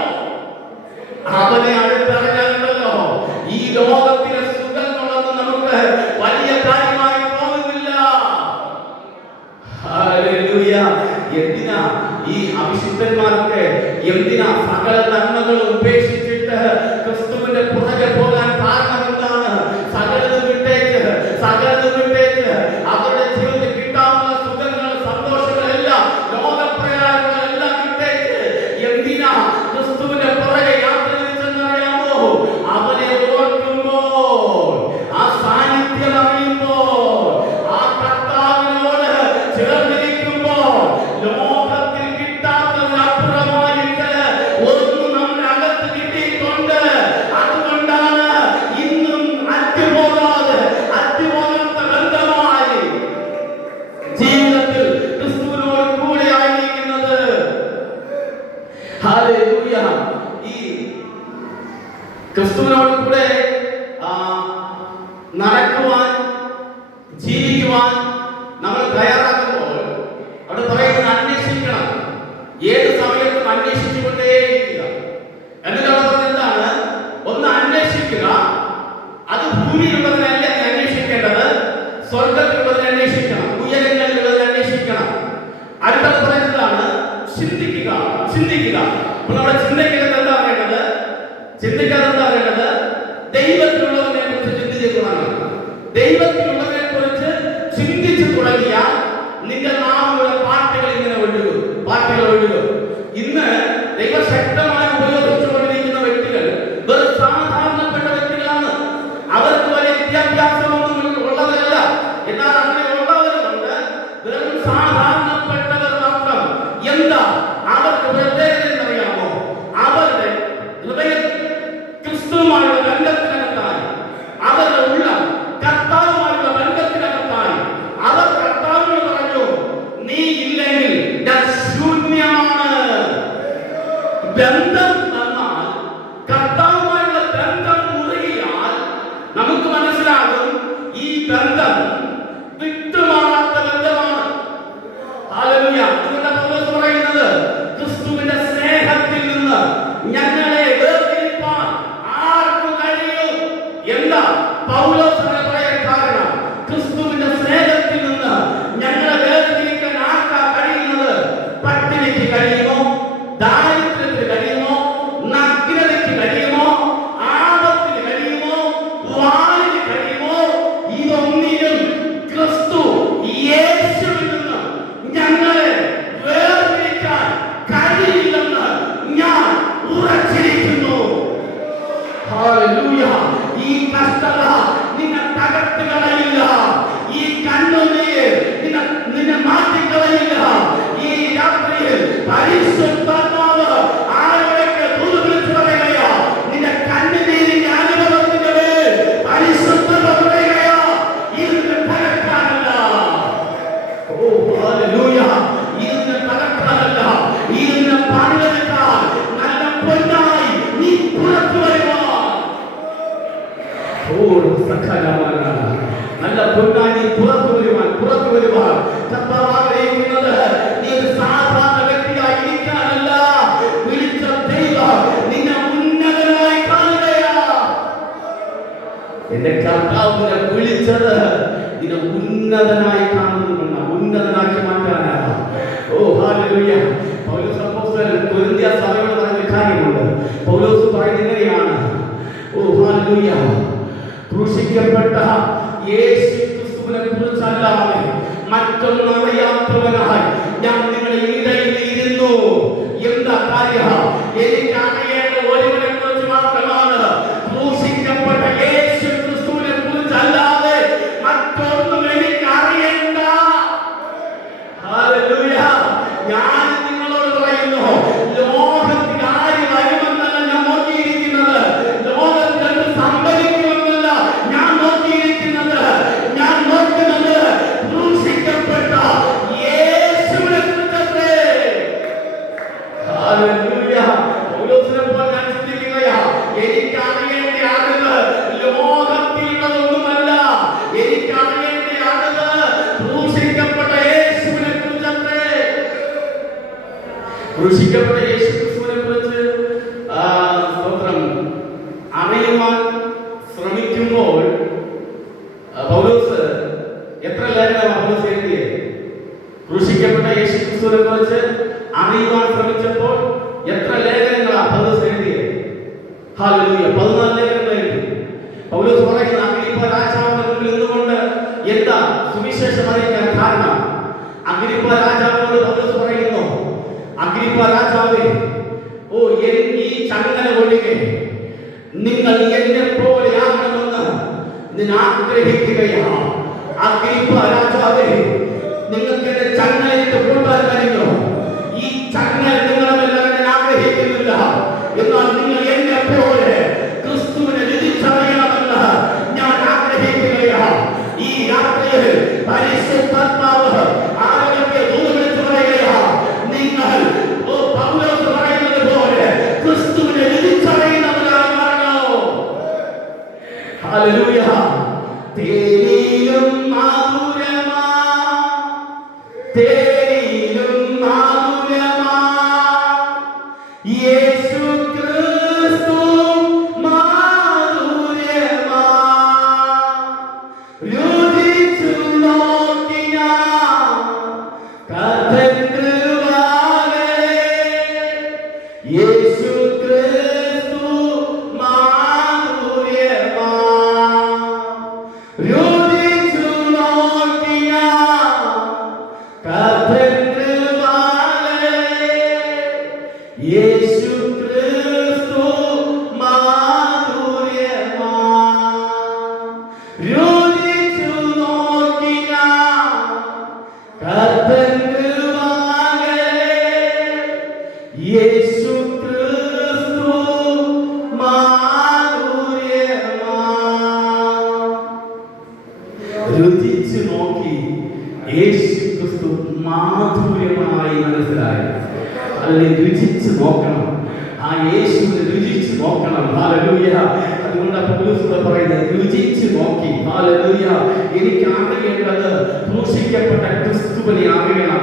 അവനെ അടുത്തറിയാനുണ്ടല്ലോ ഈ ലോകത്തിലെ സുഖങ്ങളൊന്നും നമുക്ക് വലിയ കാര്യമായി തോന്നുന്നില്ല. ഹല്ലേലൂയ. എന്തിനാ ഈ അവിശുദ്ധന്മാരൊക്കെ എന്തിനാ സകല നന്മകളും ഉപേക്ഷിച്ചിട്ട് ക്രിസ്തുവിന്റെ പുറകെ പോകാൻ കാരണം എന്താണ്? സകലതും വിട്ടേച്ച് അവരുടെ ജീവിതത്തിൽ കിട്ടാവുന്ന സുഖങ്ങൾ, സന്തോഷങ്ങളെല്ലാം, ലോകപ്രയാസങ്ങളെല്ലാം വിട്ടേച്ച് എന്തിനാ ക്രിസ്തുവിന്റെ പുറകെ യാത്ര തിരിച്ചെന്നറിയാമോ? അവനെ ഓർക്കുമ്പോൾ, ആ സാന്നിധ്യം അറിയുമ്പോൾ, ആ കർത്താവിനോട് ചേർന്നിരിക്കുമ്പോൾ ലോകത്തിൽ കിട്ടാത്തതിനപ്പുറമായിട്ട് ഒന്നും നമ്മുടെ അകത്ത് കിട്ടിയിട്ടുണ്ട്. അതുകൊണ്ടാണ് ഇന്നും അറ്റുപോകാത്ത ബന്ധമായി ജീവിതത്തിൽ ക്രിസ്തുവിനോട് കൂടെ ആയിരിക്കുന്നത്. ഹല്ലേലൂയ. ഈ ക്രിസ്തുവിനോട് കൂടെ നടക്കുവാൻ, ജീവിക്കുവാൻ നമ്മൾ തയ്യാറാക്കുമ്പോൾ അവിടെ പറയുന്നത് അന്വേഷിക്കണം. ഏത് സമയത്തും അന്വേഷിച്ചുകൊണ്ടേയിരിക്കുക. എന്നിട്ട് അവിടെ പറഞ്ഞത് എന്താണ്? ഒന്ന് അന്വേഷിക്കുക. അത് ഭൂമിയിലുള്ളതിനല്ല നീ അന്വേഷിക്കേണ്ടത്, സ്വർഗത്തിലുള്ളതിനെ അന്വേഷിക്കണം, ഉയരങ്ങളിലുള്ളതിനെ അന്വേഷിക്കണം. അടുത്തത് പറയുന്നതാണ് ചിന്തിക്കുക. അപ്പോൾ നമ്മുടെ ചിന്തയ്ക്കകത്ത് എന്താ പറയേണ്ടത്? ദൈവത്തിലുള്ളതിനെ കുറിച്ച് ചിന്തിച്ചു തുടങ്ങണം. ദൈവത്തിലുള്ളതിനെ കുറിച്ച് ചിന്തിച്ചു തുടങ്ങിയാൽ നിന്റെ നാവിലൂടെ പാട്ടുകൾ ഇങ്ങനെ ഒഴുകും. ഇന്ന് ദൈവശക്തമായി ഉപയോഗിച്ചുകൊണ്ടിരിക്കുന്ന വ്യക്തികൾ വെറും സാധാരണപ്പെട്ട വ്യക്തികളാണ്. അവർക്ക് വലിയ വിദ്യാഭ്യാസമൊന്നും ഉള്ളതല്ല. എന്നാൽ അങ്ങനെ ഉള്ളവരുണ്ട്, വെറും സാധാരണപ്പെട്ടവർ മാത്രം. എന്താ അവർക്ക് പ്രത്യേകത എന്നറിയാമോ? അവരുടെ ഹൃദയം ക്രിസ്തുവുമായുള്ള ബന്ധത്തിനകത്തായി, അവരുടെ ഉള്ളം കർത്താവുമായുള്ള ബന്ധത്തിനകത്തായി അവർ കർത്താവിനോട് പറഞ്ഞു, നീ ഇല്ലെങ്കിൽ ഞാൻ ശൂന്യമാണ്. ബന്ധം തന്നാൽ, കർത്താവുമായുള്ള ബന്ധം മുറിയാൽ നമുക്ക് മനസ്സിലാകും ഈ ബന്ധം വിട്ടുമാറാത്ത ബന്ധമാണ്. ഹല്ലേലൂയ. അതുകൊണ്ടാണ് പൗലോസ് പറയുന്നത്, ക്രിസ്തുവിന്റെ സ്നേഹത്തിൽ നിന്ന് ഞങ്ങളെ വേർതിരിപ്പാൻ ആർക്കു കഴിയും? ഹല്ലേലൂയ. ഈ കഷ്ടത നിന്നെ തകർത്തുകളയില്ല. ഈ കണ്ണുനീർ നിന്നെ മാറ്റിക്കളയില്ല. ഈ രാത്രിയിൽ പരിശുദ്ധാത്മാവ് ആരോടൊക്കെ ദൂത് വിളിച്ചു പറയുകയാ, നിന്റെ കണ്ണുനീരിന്റെ അനുഭവത്തിന്റെ മേൽ പരിശുദ്ധത പറയുകയാ, ഇതിനെ തകർക്കാനല്ല. ഓ ഹല്ലേലൂയ. ഇതിനെ തകർക്കാനല്ല, ഇതിനെ പണിതെടുക്കാൻ നല്ല പൊന്നായി നീ പുറത്തു വരുവാൻ. ഓ സകലമായ നല്ല പൊന്നായി നീ പുറത്തു വരുവാൻ കർത്താവ് ആഗ്രഹിക്കുന്നത് നീ ഒരു സാധാരണ വ്യക്തിയായി ഇരിക്കാനല്ല. വിളിച്ച ദൈവം നിന്നെ ഉന്നതനായി കാണുകയാ. എന്റെ കർത്താവിനെ വിളിച്ചത് നിന്നെ ഉന്നതനായി കാണുന്നുണ്ട്, ഉന്നതനാക്കി മാറ്റാനാണ്. ഓ ഹല്ലേലൂയ. പൗലോസ് അപ്പോസ്തലൻ കൊരിന്ത്യ സഭയോട് പറഞ്ഞ കാര്യമുണ്ട്. പൗലോസ് പറയുന്നത് ഇങ്ങനെയാണ്. ഓ ഹല്ലേലൂയ. ക്രൂശിക്കപ്പെട്ട യേശു ക്രിസ്തുവിനെ കുറിച്ചല്ലാതെ മറ്റൊന്നും അറിയാത്തവനായി ഞാൻ നിങ്ങളുടെ ഇടയിൽ ഇരുന്നു. എന്താ കാര്യം? എനിക്ക് അറിയേണ്ട ഒരുവനെ കുറിച്ച് മാത്രമാണ്. ക്രൂശിക്കപ്പെട്ട യേശു ക്രിസ്തുവിനെ കുറിച്ചല്ലാതെ മറ്റൊന്നും എനിക്ക് അറിയണ്ട. ഹല്ലേലൂയ. ഞാൻ നിങ്ങളോട് പറയുന്നു, ലോകത്തിൽ ആര് വരുമെന്നല്ല ഞാൻ നോക്കിയിരിക്കുന്നത്, ലോകത്തിൽ എന്ത് സംഭവിക്കുമെന്നല്ല ഞാൻ നോക്കിയിരിക്കുന്നത്. ഞാൻ നോക്കുന്നത് ക്രൂശിക്കപ്പെട്ട യേശുവിനെ കുറിച്ചത്രേ. ഹല്ലേലൂയ. പൗലോസിനെ പോലെ ഞാൻ ചിന്തിക്കുകയാ, എനിക്ക് അറിയേണ്ട അറിവ് ലോകത്തിലുള്ളതൊന്നുമല്ല. എനിക്ക് അറിയേണ്ട അറിവ് ക്രൂശിക്കപ്പെട്ട യേശുവിനെ കുറിച്ചത്രേ. ക്രൂശിക്കപ്പെട്ട യേശു ക്രിസ്തുവിനെ കുറിച്ച് സ്തോത്രം അറിയുവാൻ ശ്രമിക്കുമ്പോൾ പൗലോസ് എത്ര ലേഖനമാണ് പൗലോസ് എഴുതിയത്? ക്രൂശിക്കപ്പെട്ട യേശു ക്രിസ്തുവിനെ കുറിച്ച് അറിയുവാൻ ശ്രമിച്ചപ്പോൾ എത്ര ലേഖനങ്ങളാണ് പൗലോസ് എഴുതിയത്? ഹല്ലേലൂയ. 14 ലേഖനങ്ങൾ എഴുതി. പൗലോസ് പറയുന്ന അഗ്രിപ്പ രാജാവിന്റെ മുമ്പിൽ നിന്നുകൊണ്ട് എന്താ സുവിശേഷം അറിയിക്കാൻ കാരണം? അഗ്രിപ്പ രാജാവിനോട് പൗലോസ് പറയുന്നു, അഗ്രിപ്പ രാജാവേ, ഓ ഈ ചങ്ങല ഒഴികെ നിങ്ങൾ എന്നെ പോലെ ആകണമെന്ന് ഞാൻ ആഗ്രഹിക്കുകയാണ്. അഗ്രിപ്പ രാജാവേ, നിങ്ങൾക്ക് എന്റെ ചങ്ങലയിട്ട് കൊണ്ടുവരാൻ കഴിയുമോ? ഈ ചങ്ങല നിങ്ങളെല്ലാം ഞാൻ ആഗ്രഹിക്കുന്നില്ല. എന്നാൽ നിങ്ങൾ എന്നെ പോലെ ക്രിസ്തുവിനെ രുചിച്ചറിയണമെന്ന് ഞാൻ ആഗ്രഹിക്കുകയാണ്. ഈ രാത്രിയിൽ പരിശുദ്ധാത്മാവ് ആരോഗ്യ ദൂത് വിളിച്ചു പറയുകയാണ്, നിങ്ങൾ പൗലോസ് പറയുന്നത് പോലെ ക്രിസ്തുവിനെ രുചിച്ചറിയുന്നവരായി മാറണോ. ഹല്ലേലൂയ. തേനിലും മാധുര്യമാ, തേനിലും മാധുര്യമാ യേശു ക്രിസ്തു മാധുര്യമാ. രുചിച്ചു നോക്കിനാൻ കഥന്തുവാകെ യേശു ക്രിസ്തു മാധുര്യമാ. രുചിച്ചു നോക്കിനാൻ കഥന്തുവാകെ യേശു ക്രിസ്തു മാധുര്യമാ. രുചിച്ചു നോക്കിനാൻ കഥന്തുവാകെ യേശു ക്രിസ്തു മാധുര്യമാ. രുചിച്ചു നോക്കി യേശു ക്രിസ്തു മാധുര്യമായി മനസ്സിലായി. അല്ലെങ്കിൽ രുചിച്ച് നോക്കണം, ആ യേശുവിനെ രുചിച്ച് നോക്കണം. ഹല്ലേലൂയ. അതുകൊണ്ട് പൗലോസ് പറയുന്നത് രുചിച്ച് നോക്കി. ഹല്ലേലൂയ. എനിക്ക് അറിയേണ്ടത് ക്രൂശിക്കപ്പെട്ട ക്രിസ്തുവിനെ അറിയണം.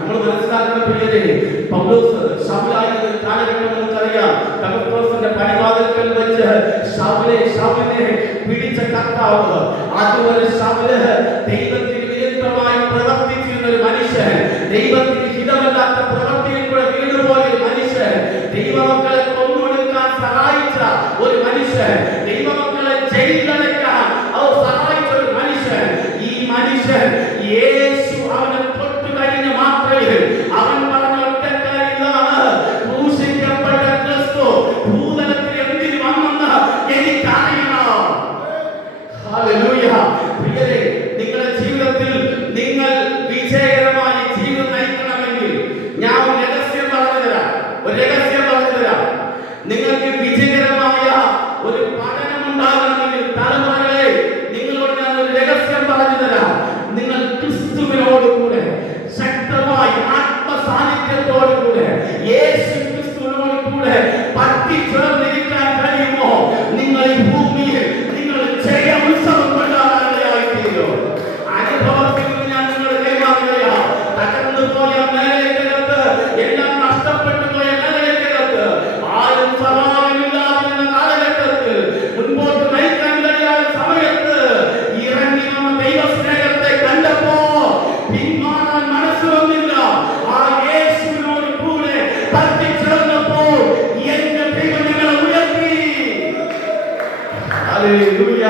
നമ്മൾ മനസ്സിലാക്കുന്ന പ്രിയരെ, പൗലോസ് ശൗലായിരുന്ന കാലഘട്ടം നമുക്കറിയാം. ദമസ്കോസിന്റെ പടിവാതിൽക്കൽ വെച്ച് ശൗലിനെ പിടിച്ച കർത്താവ്, അതുവരെ ശൗല് ദൈവത്തിന് വിരുദ്ധമായി പ്രവർത്തിച്ചിരുന്ന ഒരു മനുഷ്യൻ, ദൈവത്തിന് ഹിതമല്ലാത്ത പ്രവർത്തിയിൽ കൂടെ വീണുപോയ ഒരു മനുഷ്യൻ, ദൈവമക്കളെ കൊന്നൊടുക്കാൻ സഹായിച്ച ഒരു മനുഷ്യൻ, ദൈവമക്കളെ ജയിലിലടക്കാൻ സഹായിച്ച ഒരു മനുഷ്യൻ. ഈ മനുഷ്യൻ യേശു അവനെ തൊട്ടു കഴിഞ്ഞ മാത്രയിൽ അവൻ പറഞ്ഞ ഒറ്റ കാര്യം ഇതാണ്, ക്രൂശിക്കപ്പെട്ട ക്രിസ്തു ഭൂതലത്തിൽ എന്തിന് വന്നെന്ന് എനിക്ക് ഹല്ലേലൂയ.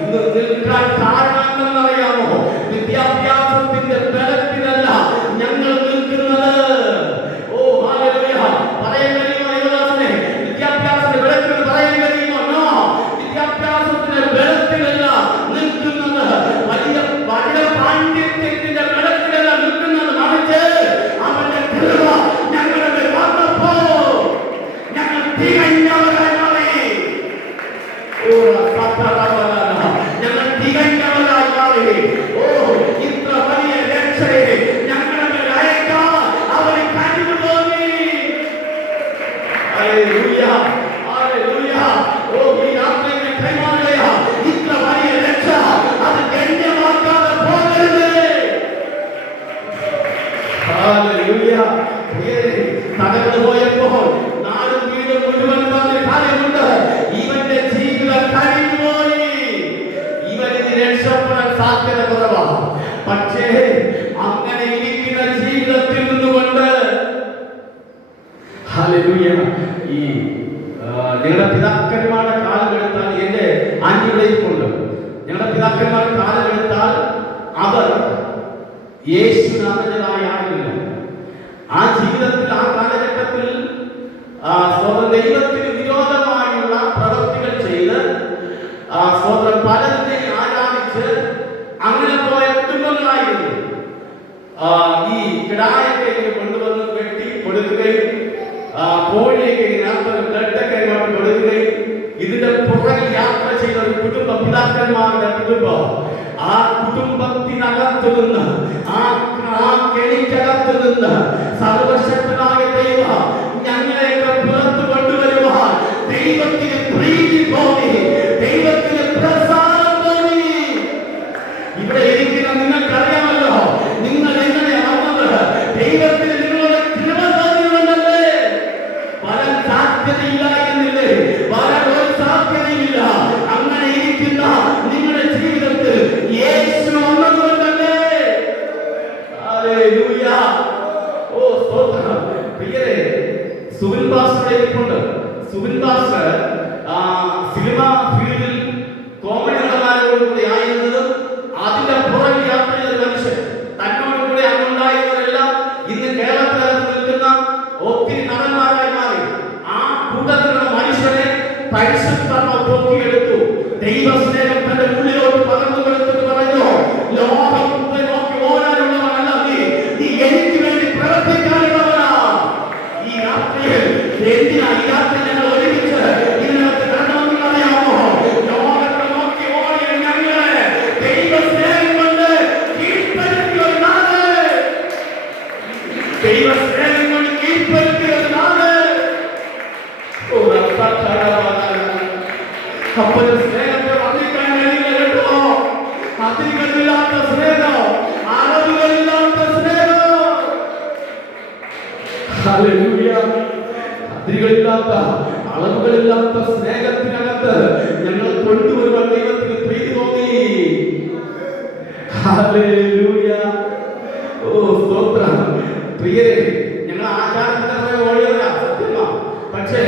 ഇന്ന് നിൽക്കാൻ കാരണം എന്നറിയാമോ? വിദ്യാഭ്യാസത്തിന്റെ ബലത്തിലല്ല ഞങ്ങൾ നിൽക്കുന്നത്. ഓ ഹല്ലേലൂയ. പറയാൻ കഴിയുമോ യേശുദാസനെ? വിദ്യാഭ്യാസത്തിന്റെ ബലത്തിൽ പറയാൻ കഴിയുമോ? നോ, വിദ്യാഭ്യാസത്തിന്റെ ബലത്തിലല്ല നിൽക്കുന്നത്. വലിയ പാണ്ഡിത്യത്തിന്റെ ബലത്തിലല്ല നിൽക്കുന്നത്. മറിച്ച് അവന്റെ കൃപ ഞങ്ങളുടെ വന്നപ്പോ ഞങ്ങൾ തികഞ്ഞവരായി മാറി. ഞങ്ങൾ തികഞ്ഞവരായി മാറി. ഓ, ഇത്ര വലിയ രക്ഷയെ ഞങ്ങളുടെ അയക്കാൻ അവന് കഴിവ് തോന്നി. Hallelujah, hallelujah. ഓ, ഈ രാത്രിയിലെ കൈമാറുകയ ഇത്ര വലിയ രക്ഷ അത് ഗണ്യമാക്കാതെ പോകരുത്. ഹല്ലേലൂയ. തകർന്നു പോയപ്പോൾ നാടും വീടും മുഴുവൻ പറഞ്ഞ കാര്യമുണ്ട്. ഇവന്റെ ജീവിതം കഴിഞ്ഞുപോയി. ഇവനിത് രക്ഷപ്പെടാൻ സാധ്യത കുറവാണ്. പക്ഷേ അങ്ങനെ ഇരിക്കുന്ന ജീവിതത്തിൽ നിന്നുകൊണ്ട് ഹല്ലേലൂയ. ഈ ഞങ്ങളുടെ പിതാക്കന്മാരുടെ കാലമെടുത്താൽ എന്റെ ആന്റിയുടെയുമുണ്ട്. ഞങ്ങളുടെ പിതാക്കന്മാരുടെ കാലമെടുത്താൽ അവർ യേശുനാഥനായ ആളില്ല. ആ ജീവിതത്തിൽ ആ കാലഘട്ടത്തിൽ സ്വന്തം ദൈവത്തിന് വിരോധമായുള്ള പ്രവൃത്തികൾ ചെയ്ത് സ്വന്തം പലതിനെ ആരാധിച്ച് അങ്ങനെ പോയ കുടുംബങ്ങളായിരുന്നു. ഈ കിടായൊക്കെ ഇങ്ങനെ കൊണ്ടുവന്ന് വെട്ടി കൊടുക്കുകയും കോഴിയൊക്കെ ബ്ലഡൊക്കെ ഇങ്ങോട്ട് കൊടുക്കുകയും ഇതിന്റെ പുറകിൽ യാത്ര ചെയ്ത ഒരു കുടുംബം, പിതാക്കന്മാരുടെ കുടുംബം. ആ കുടുംബത്തിനകത്ത് നിന്ന് ആ കെണിക്കകത്ത് നിന്ന് സർവശക്തനായ ദൈവം ഞങ്ങളെയൊക്കെ പുറത്തു കൊണ്ടുവരുവാൻ ദൈവത്തിന് പ്രീതി തോന്നി, ദൈവത്തിന് പ്രസാദം തോന്നി. ഇവിടെ ഇരിക്കുന്ന നിങ്ങൾക്കറിയാമല്ലോ നിങ്ങൾ എങ്ങനെയാണ് വന്നത്. ദൈവത്തിന് നിങ്ങളുടെ കൃപ തോന്നിയുണ്ടല്ലേ. വരാൻ സാധ്യതയില്ല എന്നില്ലേ? വരാൻ ഒരു സാധ്യതയില്ല. അങ്ങനെ ഇരിക്കുന്ന നിങ്ങളുടെ ജീവിതത്തിൽ യേശു വന്നതുകൊണ്ടല്ലേ. ഹല്ലേലൂയ. ഓ സ്തോത്രം. പ്രിയരെ, സുബിൻ പാസ്റ്റർ ഇരിപ്പുണ്ട്. സുബിൻ പാസ്റ്റർ സിനിമ ഫീൽഡിൽ കോമഡി നടന്മാരോടുകൂടി ആയിരുന്നതും അതിന്റെ പുറകിൽ യാത്ര ചെയ്ത മനുഷ്യൻ. തന്നോടുകൂടി അന്നുണ്ടായിരുന്നവരെല്ലാം ഇന്ന് കേരളത്തിനകത്ത് നിൽക്കുന്ന ഒത്തിരി നടന്മാരായി മാറി. ആ കൂട്ടത്തിലുള്ള മനുഷ്യനെ പരിശുദ്ധാത്മാവ് പൊക്കിയെടുത്തു. ദൈവസ്നേഹം തന്റെ ഉള്ളിലോട്ട് പകർന്നു കൊടുത്തിട്ട് പറഞ്ഞു, ലോകം നോക്കി ഓടാനുള്ളവനല്ല നീ, നീ എനിക്ക് വേണ്ടി പ്രവർത്തിക്കാനുള്ളവനാ. ഈ രാത്രിയിൽ എന്തിനാ ഈ രാത്രി ഞങ്ങൾ ഒരുമിച്ച് ഇതിനകത്ത് കടണമെന്ന് അറിയാമോ? ലോകത്തെ നോക്കി ഓടിയ ഞങ്ങളെ ദൈവസ്നേഹം കൊണ്ട് കീഴ്പ്പെടുത്തിയ ഒരു നാട്, ദൈവസ്നേഹം കൊണ്ട് കീഴ്പ്പെടുത്തിയ ഒരു നാട്. അപ്പോൾ സ്നേഹത്തെ വർദ്ധിക്കാൻ കഴിയില്ല കേട്ടോ. അതിരുകളില്ലാത്ത സ്നേഹം, അളവുകളില്ലാത്ത സ്നേഹം. ഹല്ലേലൂയ. അതിരുകളില്ലാത്ത അളവുകളില്ലാത്ത സ്നേഹത്തിനകത്ത് ഞങ്ങൾ കൊണ്ടുവരുവാൻ ദൈവത്തിന് പ്രീതി തോന്നി. ഹല്ലേലൂയ. ഓ സ്തോത്രം. പ്രിയരെ, ഞങ്ങൾ ആചാരത്തിന്റെ പുറകെ ഓടിയവരാ, സത്യമാ. പക്ഷേ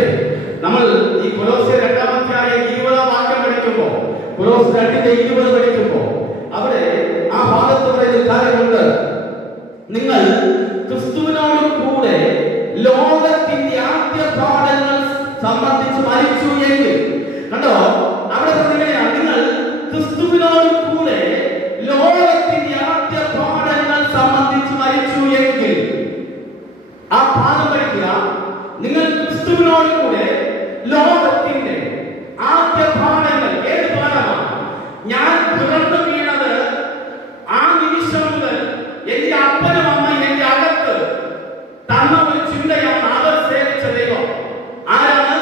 നമ്മൾ ഈ കൊലോസ്യർ 2:20 വാക്യം പഠിക്കുമ്പോൾ, കൊലോസ്യർ 2:20 പഠിക്കുമ്പോൾ അവിടെ ആ ഭാഗത്ത് പറയുന്ന കാര്യമുണ്ട്. നിങ്ങൾ ക്രിസ്തുവിനോട് കൂടെ ലോകത്തിന്റെ ആദ്യ പാഠങ്ങൾ സംബന്ധിച്ച് മരിച്ചു എങ്കിൽ, കണ്ടോ അവിടെ പറഞ്ഞിങ്ങനെയാണ്, നിങ്ങൾ ക്രിസ്തുവിനോട് കൂടെ ലോകത്തിന്റെ ആദ്യ പാഠങ്ങൾ സംബന്ധിച്ച് മരിച്ചു എങ്കിൽ. ആ പാഠം പഠിക്കുക. നിങ്ങൾ ക്രിസ്തുവിനോട് കൂടെ ലോകത്തിന്റെ ആദ്യ പാഠങ്ങൾ. ഏത് പാഠമാണ്? ഞാൻ പിറന്നു വീണത് ആ നിമിഷം മുതൽ എന്റെ അപ്പനും അമ്മയും എന്റെ അകത്ത് തന്ന ഒരു ചിന്തയാണ് അവർ സേവിച്ച ദൈവം. ആരാണ്?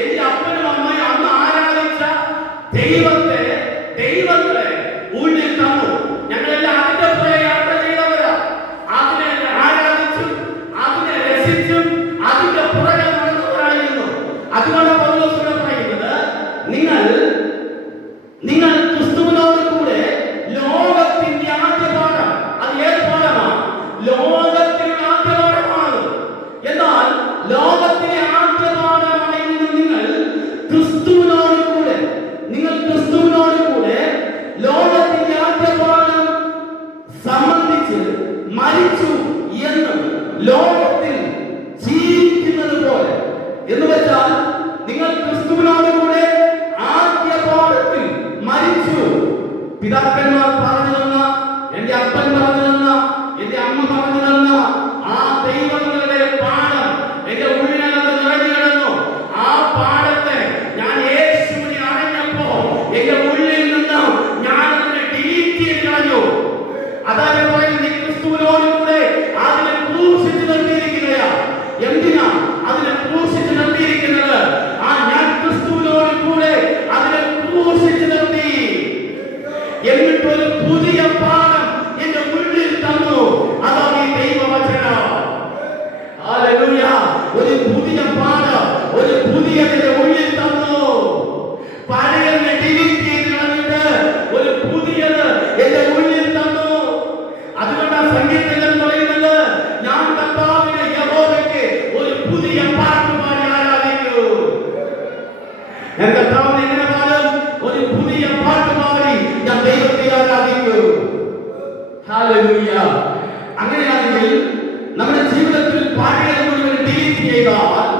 എന്റെ അപ്പനും അമ്മയും അന്ന് ആരാധിച്ച ദൈവത്തെ ഉള്ളിൽ തന്നു. ഞങ്ങളെല്ലാം അതിന്റെ പുറകെ യാത്ര ചെയ്തവരാ. അതിനെ ആരാധിച്ചും അതിനെ രസിച്ചും അതിന്റെ പുറകെ നടന്നവരായിരുന്നു. അതുകൊണ്ട് പൗലോസ് പറയുന്നത്, നിങ്ങൾ ക്രിസ്തുവിനോട് കൂടെ ലോകത്തിന്റെ ആദ്യ പാഠം. അത് ഏത് പാഠമാണ്? ലോകത്തിന്റെ ആദ്യ പാഠമാണ്. എന്നാൽ ലോകത്തിന്റെ ആദ്യ പാഠമായിരുന്നു നിങ്ങൾ ക്രിസ്തുവിനോട് കൂടെ. നിങ്ങൾ പഴയതിനെ ഡിലീറ്റ് ചെയ്ത് കളഞ്ഞിട്ട് ഒരു പുതിയത് എന്റെ ഉള്ളിൽ തന്നു. അതുകൊണ്ടാണ് സംഗീതജ്ഞൻ പറയുന്നത്, ഞാൻ കർത്താവിനെ യഹോവയ്ക്ക് ഒരു പുതിയ പാട്ട് പാടി ആരാധിക്കൂ. ഞാൻ കർത്താവിനെ എങ്ങനെ പാടും? ഒരു പുതിയ പാട്ട് പാടി ഞാൻ ദൈവത്തെ ആരാധിക്കൂ. ഹല്ലേലൂയ. അങ്ങനെയാണെങ്കിൽ നമ്മുടെ ജീവിതത്തിൽ പഴയത് മുഴുവൻ ഡിലീറ്റ് ചെയ്താൽ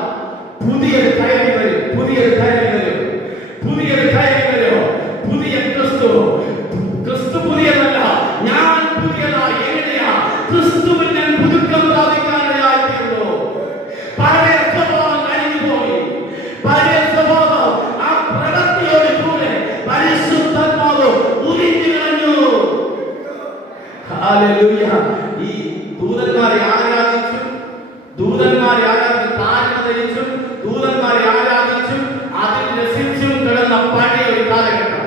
പുതിയൊരു കയറി വരും, പുതിയൊരു കയറി വരും, പുതിയൊരു കയറി വരും. പുതിയ ക്രിസ്തു, ക്രിസ്തു പുതിയതല്ല, ഞാൻ പുതിയതായി. എങ്ങനെയാ? ക്രിസ്തുവിൽ ഞാൻ പുതുക്കം പ്രാപിക്കാനിടയായിത്തീർന്നു. പഴയ സ്വഭാവം കഴിഞ്ഞു പോയി. പഴയ സ്വഭാവം ആ പ്രവൃത്തിയോട് കൂടെ പരിശുദ്ധാത്മാവ് ഉരിഞ്ഞു കളഞ്ഞു. ഹല്ലേലൂയ. ഈ ദൂതന്മാരെ ആരാധിച്ചും താഴ്മ ധരിച്ചും ദൂതന്മാരെ ആരാധിച്ചും അതിൽ രസിച്ചും കിടന്ന പഴയ ഒരു കാലഘട്ടം.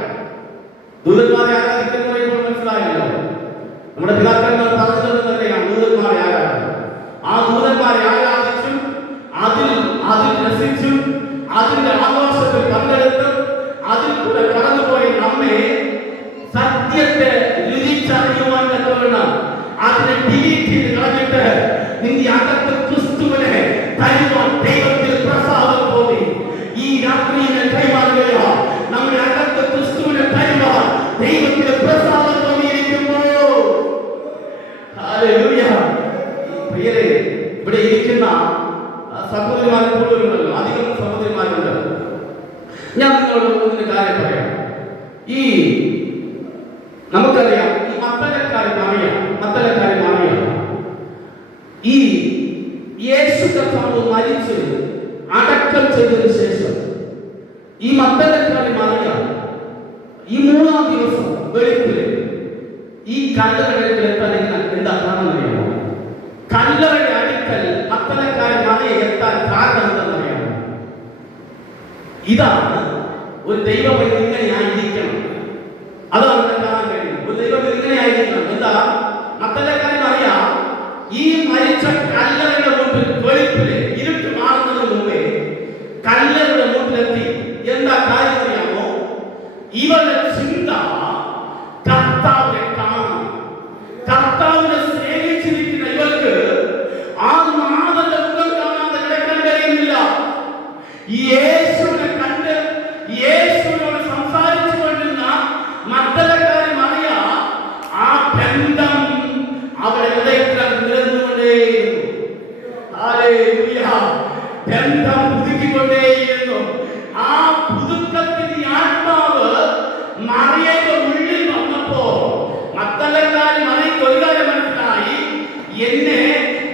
ദൂതന്മാരെ ആരാധിക്കുന്ന പറയുമ്പോൾ മനസ്സിലായല്ലോ, നമ്മുടെ പിതാക്കന്മാർ പറഞ്ഞത് തന്നെയാണ് ദൂതന്മാരെ ആരാധന. ആ ദൂതന്മാരെ ആരാധിച്ചും അതിൽ രസിച്ചും അതിന്റെ ആഘോഷത്തിൽ പങ്കെടുത്തും അതിൽ കൂടെ കടന്നുപോയി നമ്മെ സത്യത്തെ രുചിച്ചറിയുവാൻ തക്കവണ്ണം അതിനെ ഡിലീറ്റ് ചെയ്ത് കളഞ്ഞിട്ട് നിന്റെ അകത്ത് ക്രിസ്തുവിനെ തരുവാൻ ദൈവത്തിൽ പ്രസാദം തോന്നി. ഈ രാത്രിയിലെ കൈമാറുകയോ നമ്മുടെ അകത്ത് ക്രിസ്തുവിനെ തരുവാൻ ദൈവത്തിന് പ്രസാദം തോന്നിയിരിക്കുമ്പോൾ, ഹല്ലേലൂയ. പ്രിയരെ, ഇവിടെ ഇരിക്കുന്ന സഹോദരിമാർ കൂടുതലുണ്ടല്ലോ, അധികം സഹോദരിമാരുണ്ട്. ഞാൻ നിങ്ങളോട് ഒരു കാര്യം പറയാം. ഈ നമുക്കറിയാം, ഈ മത്തലക്കാരി മറിയ ഈ യേശു കർത്താവ് മരിച്ച് അടക്കം ചെയ്തതിനു ശേഷം ഈ മത്തലക്കാരി മറിയ ഈ 3-ാം ദിവസം വെളുപ്പില് ഈ കല്ലറകളിൽ എത്താൻ എന്താ കാരണമറിയാമോ? കല്ലറയുടെ അടുക്കൽ മത്തലക്കാരി മറിയ എത്താൻ കാരണം എന്താണെന്നറിയാമോ? ഇതാണ് ഒരു ദൈവം ഇങ്ങനെയായിരിക്കണം. അതാണ് കാണാൻ കഴിയും. ഒരു ദൈവം ഇങ്ങനെയായിരിക്കണം. എന്താ? മത്തലക്കാരി മറിയ ഈ മരിച്ച കല്ലറയുടെ മുമ്പിൽ വെളുപ്പില് ഇരുട്ട് മാറുന്നതിന് മുമ്പേ കല്ലറയുടെ മുമ്പിലെത്തി. എന്താ കാര്യം അറിയാമോ? ഇവരുടെ ചിന്ത കർത്താവിനെ കാണണം. കർത്താവിനെ സ്നേഹിച്ചിരിക്കുന്ന ഇവർക്ക് ആ നാഥന്റെ മുഖം കാണാതെ കിടക്കാൻ കഴിയുന്നില്ല. യേശുവിനെ കണ്ട് യേശുവിനോട് സംസാരിച്ചു കൊണ്ടിരുന്ന മഗ്ദലക്കാരി മറിയ ആ ബന്ധം അവരുടെ ഹൃദയത്തിൽ നിലനിന്നുകൊണ്ടേയിരുന്നു. ഹല്ലേലൂയ. ബന്ധം പുതുക്കിക്കൊണ്ടേയിരുന്നു. ആ പുതുക്കത്തിന്റെ ആത്മാവ് മറിയയുടെ ഉള്ളിൽ വന്നപ്പോ മഗ്ദലക്കാരി മറിയയ്ക്ക് ഒരു കാര്യം മനസ്സിലായി, എന്നെ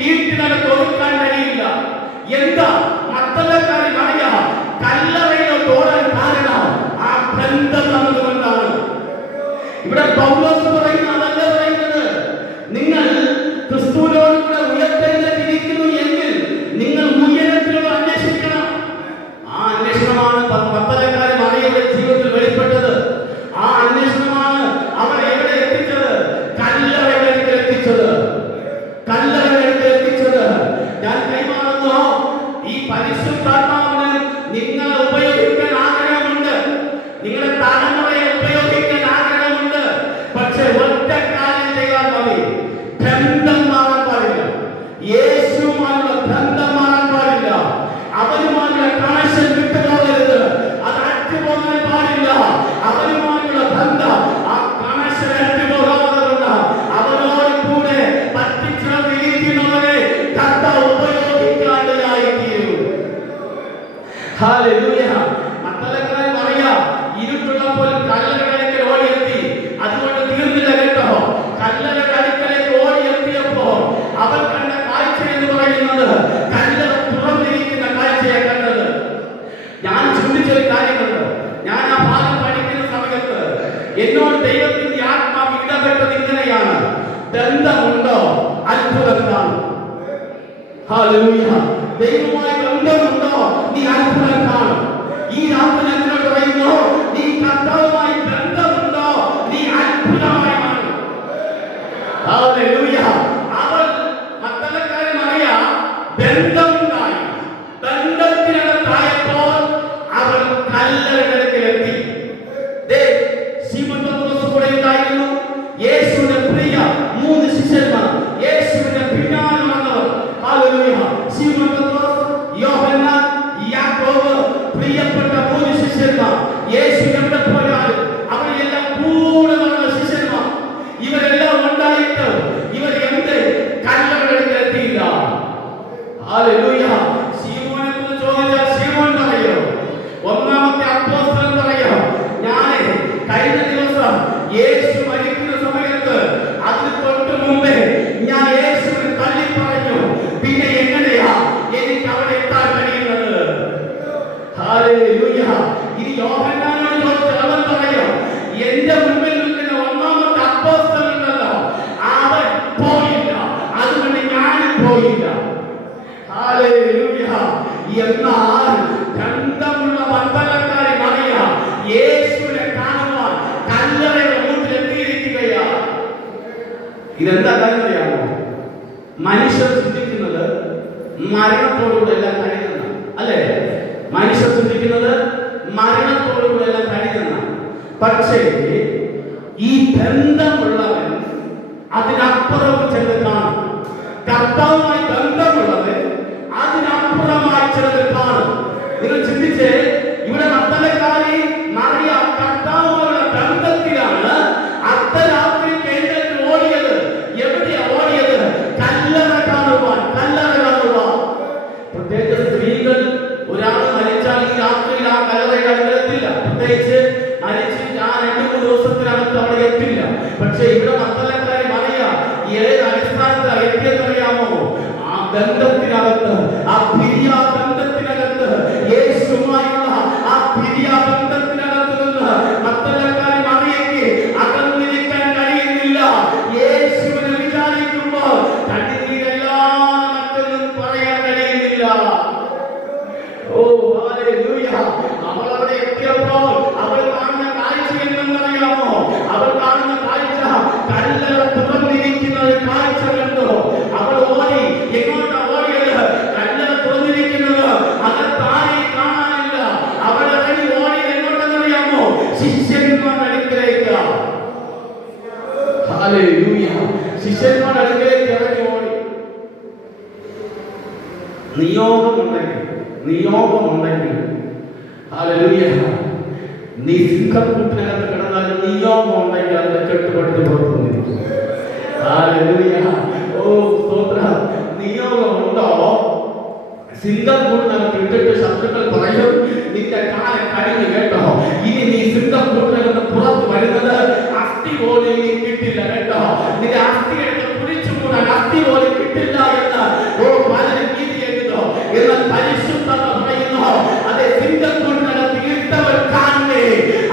വീട്ടിനകത്ത് ഒതുക്കാൻ കഴിയില്ല. എന്താ? മഗ്ദലക്കാരി മറിയ കല്ലറയിലോട്ട് ഓടാൻ കാരണം ആ ബന്ധം വന്നതുകൊണ്ടാണ്. ഇവിടെ പൗലോസ് പറയുന്ന അതല്ല പറയുന്നത്. നിങ്ങൾ ക്രിസ്തുവിനോട് കൂടെ ഉയർത്തെഴുന്നേറ്റിരിക്കുന്നു എങ്കിൽ നിങ്ങൾ ഉയരത്തിലൂടെ അന്വേഷിക്കണം. ആ അന്വേഷണമാണ് മഗ്ദലക്കാരി മറിയയുടെ ജീവിതത്തിൽ വെളിപ്പെട്ടത്. ആ അന്വേഷണമാണ് അവർ എവിടെ എത്തിച്ചത്? കല്ലറയിലേക്ക് എത്തിച്ചത്. ഞാൻ കൈമാറുന്നു. ഈ പരിശുദ്ധാത്മാവിന് നിങ്ങളെ ഉപയോഗിക്കാൻ ആഗ്രഹമുണ്ട്. നിങ്ങളുടെ തലമുറയെ ഉപയോഗിക്കാൻ ആഗ്രഹമുണ്ട്. പക്ഷെ ഒറ്റ കാര്യം ചെയ്താൽ മതി. ബന്ധം മാറാൻ പാടില്ല. യേശുവുമായുള്ള ബന്ധം മാറാൻ പാടില്ല. അവരുമായുള്ള കണക്ഷൻ വിട്ടുപോകരുത്. അത് അറ്റുപോകാൻ പാടില്ല. അവരുമായുള്ള ബന്ധം, ആ കണക്ഷൻ അറ്റുപോകാതെ അവരോട് കൂടെ പറ്റിച്ചേർന്നിരിക്കുന്നവരെ കർത്താവ് ഉപയോഗിക്കാതെയായിത്തീരും. ഹല്ലേലൂയ. മഗ്ദലക്കാരി മറിയ ഇരുട്ടുള്ളപ്പോൾ കല്ലറയുടെ അടുക്കൽ ഓടിയെത്തി. അതുകൊണ്ട് തീർന്നില്ല കേട്ടോ. കല്ലറയുടെ അടുക്കലേക്ക് ഓടിയെത്തിയപ്പോൾ അവൾ കണ്ട കാഴ്ച എന്ന് പറയുന്നത് കല്ലറ തുറന്നിരിക്കുന്ന കാഴ്ചയെ കണ്ടത്. ഞാൻ ചിന്തിച്ചൊരു കാര്യമുണ്ട്. ഞാൻ ആ ഭാഗം പഠിക്കുന്ന സമയത്ത് എന്നോട് ദൈവത്തിന്റെ ആത്മാവ് ഇടപെട്ടത് ഇങ്ങനെയാണ്: ബന്ധമുണ്ടോ അത്ഭുതം കാണും. ഹല്ലേലൂയ. ദൈവവുമായി ബന്ധമുണ്ടോ നീ അത്ഭുതം കാണും. ഈ രാത്രി എന്നോട് പറയുന്നു, നീ കർത്താവുമായി ബന്ധമുണ്ടോ നീ അത്ഭുതമായി കാണും. ഹല്ലേലൂയ. അവൾ മഗ്ദലക്കാരി മറിയ ബന്ധമുണ്ടായി. ബന്ധത്തിനകത്തായപ്പോൾ അവൾ കല്ലറയുടെ അടുക്കലെത്തി. യേശു എവിടെ പോയാലും അവരെല്ലാം കൂടെ നടന്ന ശിഷ്യന്മാർ. ഇവരെല്ലാം ഉണ്ടായിട്ട് ഇവർ എന്ത് കല്ലറകളിൽ എത്തിയില്ല. ഹല്ലേലൂയ. ശീമോനെ കുറിച്ച് ചോദിച്ചാൽ ശീമോൻ പറയോ, ഒന്നാമത്തെ അപ്പോസ്തലൻ പറയോ, ഞാൻ കഴിഞ്ഞ ദിവസം യേശു മരിക്കുന്ന സമയത്ത് അതിന് തൊട്ട് മുമ്പേ ഞാൻ യേശുവിനെ തള്ളി പറഞ്ഞു. പിന്നെ എങ്ങനെയാ എനിക്ക് അവിടെ എത്താൻ കഴിയുന്നത്? ഹല്ലേലൂയ. ഇനി യോഹന്നാനോട് ചോദിച്ചാൽ അവൻ പറയോ, എന്റെ മുമ്പിൽ നിൽക്കുന്ന ഒന്നാമത്തെ അപ്പോസ്തലൻ ഉണ്ടല്ലോ, അവൻ പോയില്ല, അതുകൊണ്ട് ഞാനും പോയില്ല. ഹല്ലേലൂയ. എന്നാൽ ബന്ധമുള്ള മണ്ഡലക്കാരെ അറിയാം, യേശുവിനെ കാണുവാൻ കല്ലറയുടെ മുന്നിൽ എത്തിയിരിക്കുകയാണ്. ഇതെന്താ കാര്യം അറിയാമോ? മനുഷ്യർ ചിന്തിക്കുന്നത് മരണത്തോടുകൂടെ എല്ലാം കഴിയുന്ന, അല്ലേ? മനുഷ്യർ ചിന്തിക്കുന്നത് മരണത്തോടുകൂടെ എല്ലാം കഴിയുന്ന. പക്ഷേ ഈ ബന്ധമുള്ളവൻ അതിനപ്പുറം ചെന്ന് കാണും. കർത്താവുമായി ബന്ധമുള്ളവൻ അതിനപ്പുറമായി ചിലത് കാണും. നിങ്ങൾ ചിന്തിച്ചേ, ഇവിടെ മഗ്ദലക്കാരി മറിയ കർത്താവുമായുള്ള ബന്ധത്തിലാണ് അർദ്ധരാത്രിക്ക് എഴുന്നേറ്റ് ഓടിയത്. എവിടെയാ ഓടിയത്? കല്ലറ കാണുവാൻ. കല്ലറ കാണുവാൻ. പ്രത്യേകിച്ച് സ്ത്രീകൾ ഒരാൾ മരിച്ചാൽ ഈ രാത്രിയിൽ ആ കല്ലറയുടെ അടുത്തെത്തില്ല. പ്രത്യേകിച്ച് മരിച്ച് ആ 2-3 ദിവസത്തിനകത്ത് അവിടെ എത്തില്ല. പക്ഷെ ഇവിടെ മഗ്ദലക്കാരി മറിയ ഏത് അടിസ്ഥാനത്തിൽ എത്തിയെന്നറിയാമോ? ആ ബന്ധത്തിനകത്ത്, ആ പിരിയാ ബന്ധത്തിനകത്ത്, യേശുവുമായുള്ള ആ പിരിയാ ബന്ധത്തിനകത്ത് നിന്ന് മഗ്ദലക്കാരി മറിയയ്ക്ക് അകന്നിരിക്കാൻ കഴിയുന്നില്ല. യേശുവിനെ വിചാരിക്കുമ്പോൾ കണ്ണീരെല്ലാം മറ്റൊന്നും പറയാൻ കഴിയുന്നില്ല. ഓ ഹല്ലേലൂയ. അവൾ അവിടെ എത്തിയപ്പോൾ അവൾ കാണുന്ന കാഴ്ച എന്തെന്നറിയാമോ? അവൾ കാണുന്ന കാഴ്ച കല്ലറ തുറന്നിരിക്കുന്ന ഒരു കാഴ്ച കണ്ടു. അവൾ ഓടി. എങ്ങോട്ടാ ഓടിയത്? കല്ലറ തുറന്നിരിക്കുന്നത് അകത്താരെ കാണാനില്ല. അവൾ ഇറങ്ങി ഓടിയത് എങ്ങോട്ടെന്നറിയാമോ? ശിഷ്യന്മാരുടെ അടുക്കലേക്ക്. ഹല്ലേലൂയ. ശിഷ്യന്മാരുടെ അടുക്കലേക്ക് ഇറങ്ങി ഓടി. നിയോഗമുണ്ടെങ്കിൽ ഹല്ലേലൂയ, നീ സിംഹക്കൂട്ടിനകത്ത് കിടന്നാൽ നിയോഗം ഉണ്ടെങ്കിൽ അതിനെ കെട്ടുപടുത്തി പുറത്തു വന്നിരിക്കും. ഹല്ലേലൂയ. ഓ സ്തോത്രം. നിയോഗമുണ്ടോ? സിംഹക്കൂട്ടിനകത്ത് ഇട്ടിട്ട് ശത്രുക്കൾ പറയും, നിന്റെ കാലം കഴിഞ്ഞു കേട്ടോ, ഇനി നീ സിംഹക്കൂട്ടിനകത്ത് പുറത്ത് വരുന്നത് അസ്ഥി പോലും ഇനി കിട്ടില്ല കേട്ടോ. നിന്റെ അസ്ഥി എടുത്ത് കുഴിച്ചു കൂടാൻ അസ്ഥി പോലും കിട്ടില്ല എന്ന് പലരും ഭീതി എഴുതുന്നു. എന്നാൽ പരിശുദ്ധത പറയുന്നു, അതെ, സിംഹക്കൂട്ടിനകത്ത് ഇട്ടവൻ കാണേ,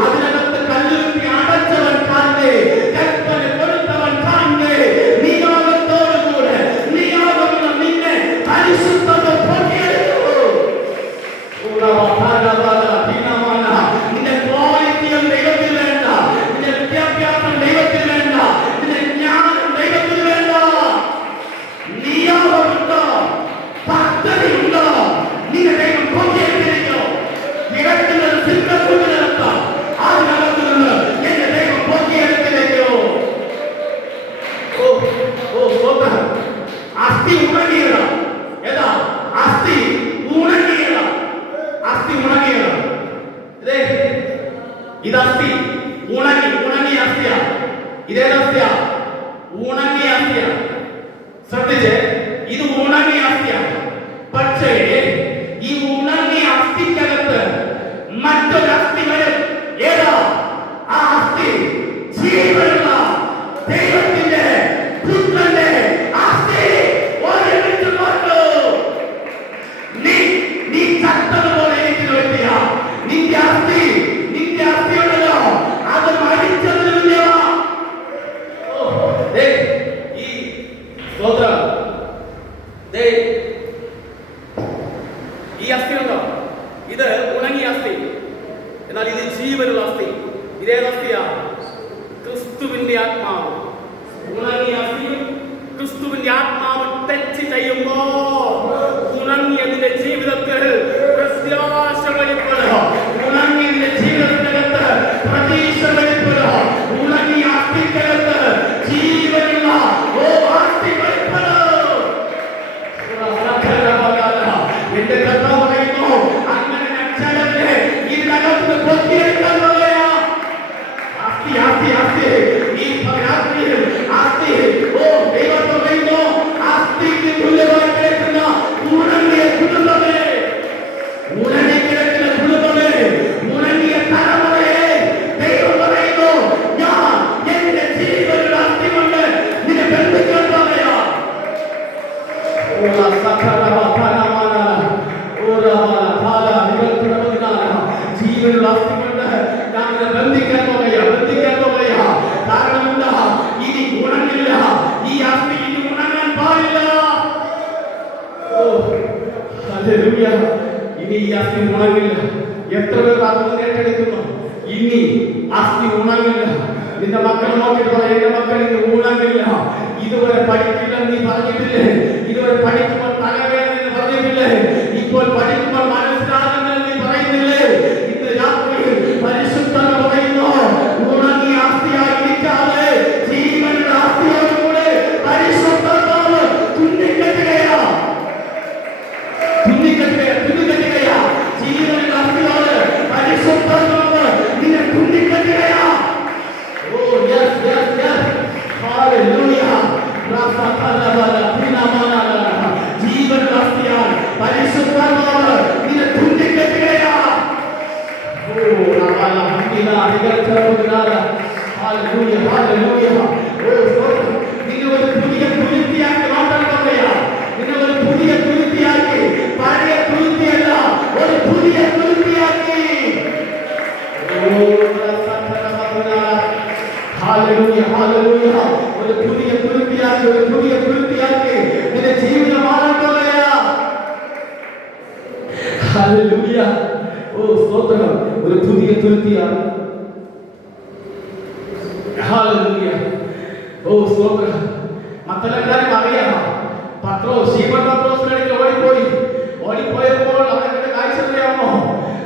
അതിനകത്ത് കല്ലുരുത്തി അടച്ചവൻ കാണേ, കൽപ്പന കൊടുത്തവൻ കാണേ. നിയോഗത്തോടുകൂടെ നിയോഗമുള്ള നിന്നെ പരിശുദ്ധത പൊട്ടിയെടുത്തു. നിന്റെ ക്വാളിറ്റിയും ദൈവത്തിൽ വേണ്ട, നിന്റെ വിദ്യാഭ്യാസം ദൈവത്തിൽ വേണ്ട, നിന്റെ ജ്ഞാനം ദൈവത്തിൽ വേണ്ട. നിയോഗമുണ്ടോ? പദ്ധതിയുണ്ടോ? നിന്റെ ദൈവം പൊട്ടിയെടുത്തിരിക്കോ? ഇടയ്ക്കുന്നത് സിംഹക്കൂട്ടിനകത്ത്, അതിനകത്ത് നിന്ന് എന്റെ ദൈവം പൊട്ടിയെടുത്തിരിക്കോ? അസ്ഥി ഉണങ്ങിയതാ. ഏതാ അസ്ഥി? ഉണങ്ങിയതാ. അസ്ഥി ഉണങ്ങിയതാ. ഇത് അസ്ഥി ഉണങ്ങിയ അസ്ഥിയാ. ഇതേത് അസ്ഥിയാ? ഉണങ്ങിയ അസ്ഥിയാ. ശ്രദ്ധിച്ചേ, ഇത് ഉണങ്ങിയ അസ്ഥിയാ. പക്ഷേ ഈ ഉണങ്ങിയ അസ്ഥിക്കകത്ത് മറ്റൊരു അസ്ഥി വരും. ഏതാ ആ അസ്ഥി? ജീവനുള്ള ദൈവത്തിന്റെ പുത്രന്റെ അസ്ഥി. ഒരുമിച്ച് കൊണ്ടു. നീ ചത്തതുപോലെ എനിക്ക് നോക്കിയാ നിന്റെ അസ്ഥിയുണ്ടല്ലോ, അത് മരിച്ചതില്ല. ഈ സ്തോത്രം, ഈ അസ്ഥി ഉണ്ടോ? ഇത് ഉണങ്ങിയ അസ്ഥി. എന്നാൽ ഇത് ജീവനുള്ള അസ്ഥി. ഇതേത് അസ്ഥിയാ? ക്രിസ്തുവിന്റെ ആത്മാവ്. ഉണങ്ങിയ അസ്ഥിയും ക്രിസ്തുവിന്റെ ആത്മാവ് ടച്ച് ചെയ്യുമ്പോ ഉണങ്ങിയതിന്റെ ജീവിതത്തിൽ പ്രത്യാശ വെളിപ്പെടുക. ഉണങ്ങിയതിന്റെ ജീവിതത്തിനകത്ത് പ്രതീക്ഷ വെളിപ്പെടുക. ഉണങ്ങിയ അസ്ഥിക്കകത്ത് ജീവനുള്ള അസ്ഥി വെളിപ്പെടുക. എന്റെ കർത്താവ് പറയുന്നു, അങ്ങനെ ഇതിനകത്ത് കൊത്തിയെടുക്കാൻ അസ്ഥി ഉണങ്ങില്ല. നിന്റെ മക്കൾ നോക്കിയിട്ട് പറയാം, എന്റെ മക്കൾ ഇത് ഉണങ്ങില്ല. ഇതുവരെ പഠിക്കില്ലെന്ന് നീ പറഞ്ഞിട്ടില്ലേ? ഇതുവരെ പഠിക്കുമ്പോൾ തലവേദന എന്ന് പറഞ്ഞിട്ടില്ലേ? ഇപ്പോൾ പഠിക്കുമ്പോൾ മനസ്സിലാകുന്നെന്ന് നീ പറയുന്നില്ലേ? ഇന്ന് രാത്രി പരിശുദ്ധത പറയുന്നു, ഉണങ്ങിയ അസ്ഥിയായി ഇരിക്കാതെ ജീവനുള്ള അസ്ഥിയോടുകൂടെ പരിശുദ്ധാത്മാവ് തുന്നിക്കെട്ടുകയാ. ജീവനുള്ള അസ്ഥിയോട് പരിശുദ്ധാത്മാവ് നിന്നെ തുന്നിക്കെട്ടുകയാ. Oh yes, yes, yes. Hallelujah. ജീവനുള്ള അസ്ഥിയാൽ പരിശുദ്ധാത്മാവ് നിന്നെ തുന്നിക്കെട്ടുകയാ. Hallelujah, hallelujah. നിന്നെ ഒരു പുതിയ തുരുത്തിയാക്കി മാറ്റാൻ പോവുകയാ. നിന്നെ ഒരു പുതിയ തുരുത്തിയാക്കി, പഴയ തുരുത്തിയല്ല, ഒരു പുതിയ തുരുത്തിയാക്കി. Hallelujah, hallelujah. ഒരു പുതിയ തുരുത്തിയാക്കി, ഒരു പുതിയ തുരുത്തിയാക്കി നിന്റെ ജീവിതം മാറാൻ പോവുകയാ. Hallelujah. സ്തോത്രം. ഒരു പുതിയ തുരുത്തിയാണ്. Hallelujah. സ്തോത്രം. മക്കളെല്ലാരും അറിയാമോ? ശീമോൻ പത്രോസിന്റെ ഓടിപ്പോയപ്പോൾ അവരുടെ കാഴ്ച അറിയാമോ?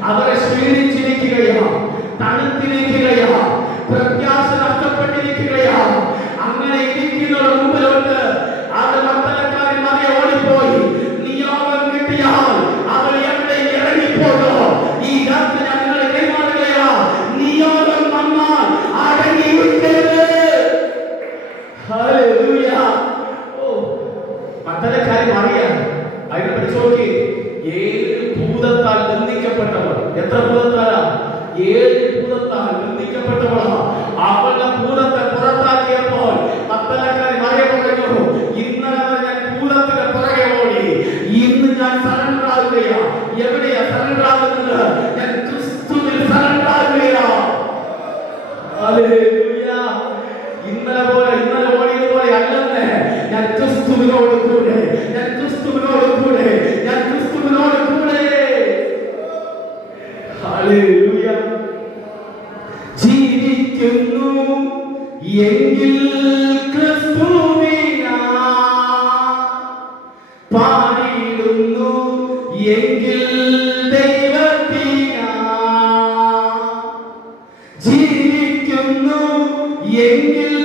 അവരെ ക്ഷീണിച്ചിരിക്കുകയാ, തണുത്തിരിക്കുകയാ, പ്രത്യാശ നഷ്ടപ്പെട്ടിരിക്കുകയാ. അങ്ങനെ ഇരിക്കുന്ന മുമ്പിലോട്ട് അത് മക്കളെക്കാരൻ മറിയ ഓടിപ്പോയി. നിയോഗം കിട്ടിയാൽ അവർ എവിടെ ഇറങ്ങിപ്പോകോ? ഈ രാത്രി ഞങ്ങൾ കൈമാറുകയാ. നിയോഗം വന്നാൽ അടങ്ങിയിരിക്കരുത്. ഹല്ലേലൂയ. മക്കളെക്കാരൻ മറിയ അതിനെ പഠിച്ചു നോക്കി. 7 ഭൂതത്താൽ ബന്ധിക്കപ്പെട്ടവൾ. എത്ര ഭൂതത്താലാ? 7 ഭൂതത്താൽ ബന്ധിക്കപ്പെട്ടവളാ. അവളുടെ ഭൂതത്തെ പുറത്താക്കിയപ്പോൾ മക്കളെക്കാരൻ മറിയ പറഞ്ഞു, ഇന്നലെ ഞാൻ ഭൂതത്തിന്റെ പുറകെ ഓടി, ഇന്ന് ഞാൻ സറണ്ടർ ആകുകയാ. എവിടെയാ സറണ്ടർ ആകുന്നത്? ഞാൻ ക്രിസ്തുവിൽ സറണ്ടർ ആകുകയാ. ഹല്ലേലൂയ. ഇന്നലെ ഓടിയതുപോലെ അല്ലെന്ന്. ഞാൻ ക്രിസ്തുവിനോട് കൂടെ, ഞാൻ ക്രിസ്തുവിനോട് കൂടെ, ഞാൻ ക്രിസ്തുവിനോട് കൂടെ. ഹല്ലേലൂയ. ജീവിക്കുന്നു എങ്കിൽ ക്രിസ്തുവിനാ, പാടിടുന്നു എങ്കിൽ ദൈവത്തിനാ. ജീവിക്കുന്നു എങ്കിൽ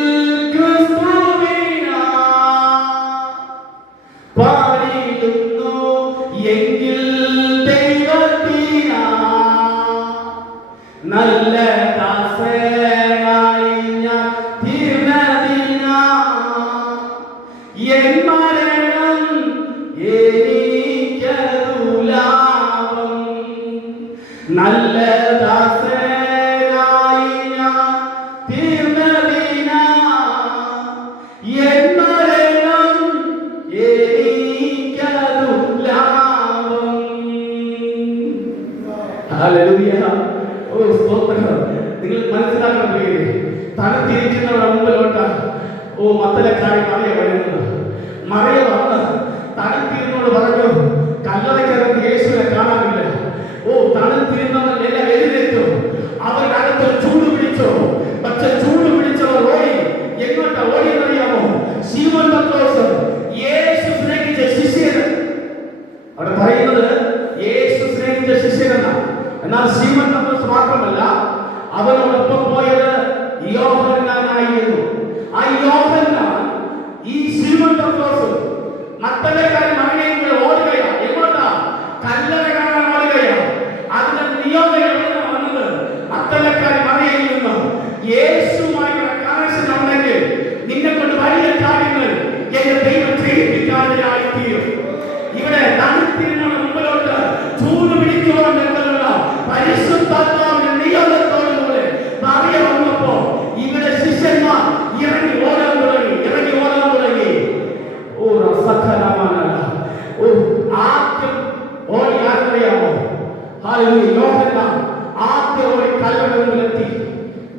ക്രിസ്തുവിനാ, പാടിടുന്നു എങ്കിൽ ദൈവത്തിനാ. നല്ല ദാസനായി ഞാൻ തീർന്നതിനാ, എൻ മരണം എനിക്കതു ലാഭം. നല്ല ദാസനായി ഞാൻ തീർന്നതിനാ, എൻ മരണം എനിക്കതു ലാഭം. ഹല്ലേലൂയ. സ്തോത്രം. നിങ്ങൾ മനസ്സിലാക്കണം, തണുത്തിരിക്കുന്നവരുടെ മുമ്പിലോട്ട് മത്തലക്കാരി മറിയ വരുന്നത്. മറിയ വന്ന് തണുത്തിരുന്നോട് പറഞ്ഞു, കല്ലറയ്ക്കകത്ത് യേശുവിനെ കാണാനില്ല. തണുത്തിരുന്നവൻ എല്ലാം എഴുന്നേറ്റു. അവരുടെ അകത്തൊരു ചൂട് പിടിച്ചു. പക്ഷെ ചൂട് പിടിച്ചവർ ഓടി. എങ്ങോട്ടാ ഓടിയെന്നറിയാമോ? ശീമോൻ പത്രോസ്, യേശു സ്നേഹിച്ച ശിഷ്യൻ. അവിടെ പറയുന്നത് യേശു സ്നേഹിച്ച ശിഷ്യനെന്നാണ്. എന്നാൽ ശീമോൻ പത്രോസ് മാത്രമല്ല, അവനോടൊപ്പം പോയത് യോഹന്നാനായിരുന്നു. ആ യോഹന്നാൻ ഈ ശീമോൻ പത്രോസ് മക്കളെക്കാരൻ മറിയയും കൂടെ ഓടുകയാ. എങ്ങോട്ടാ? കല്ലറ കാണാൻ ഓടുകയാ. അതിന്റെ നിയോഗം വന്നത് മക്കളെക്കാരൻ മറിയയിൽ നിന്ന്. യേശുമായുള്ള കണക്ഷൻ ഉണ്ടെങ്കിൽ നിന്നെ കൊണ്ട് വലിയ കാര്യങ്ങൾ എന്റെ ദൈവം ചെയ്യിപ്പിക്കാതെയായി തീരും. ഇവിടെ തണുത്തിരുന്ന മുമ്പിലോട്ട് ചൂട് പിടിക്കുവാൻ എന്നുള്ള പരിശുദ്ധാത്മാവിന്റെ നിയോഗത്തോടുകൂടെ മറിയ വന്നപ്പോ ഇവിടെ ശിഷ്യന്മാർ ഇറങ്ങി ഓടാൻ തുടങ്ങി. ആദ്യം ഓടി ആരെന്നറിയാമോ? യോഹന്നാൻ ആദ്യം ഓടി കല്ലറയുടെ മുമ്പിലെത്തി.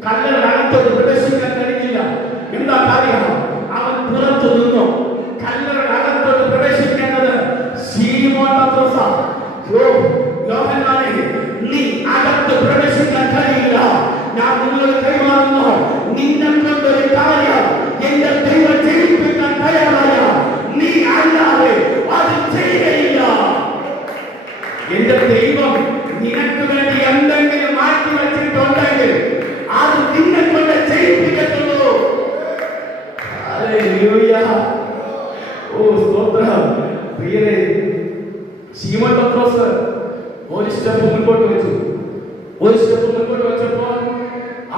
കല്ലറകത്തോട് പ്രവേശിക്കാൻ കഴിഞ്ഞില്ല. എന്താ കാര്യം? അവൻ പുറത്തു നിന്നു. കല്ലറകത്തോട്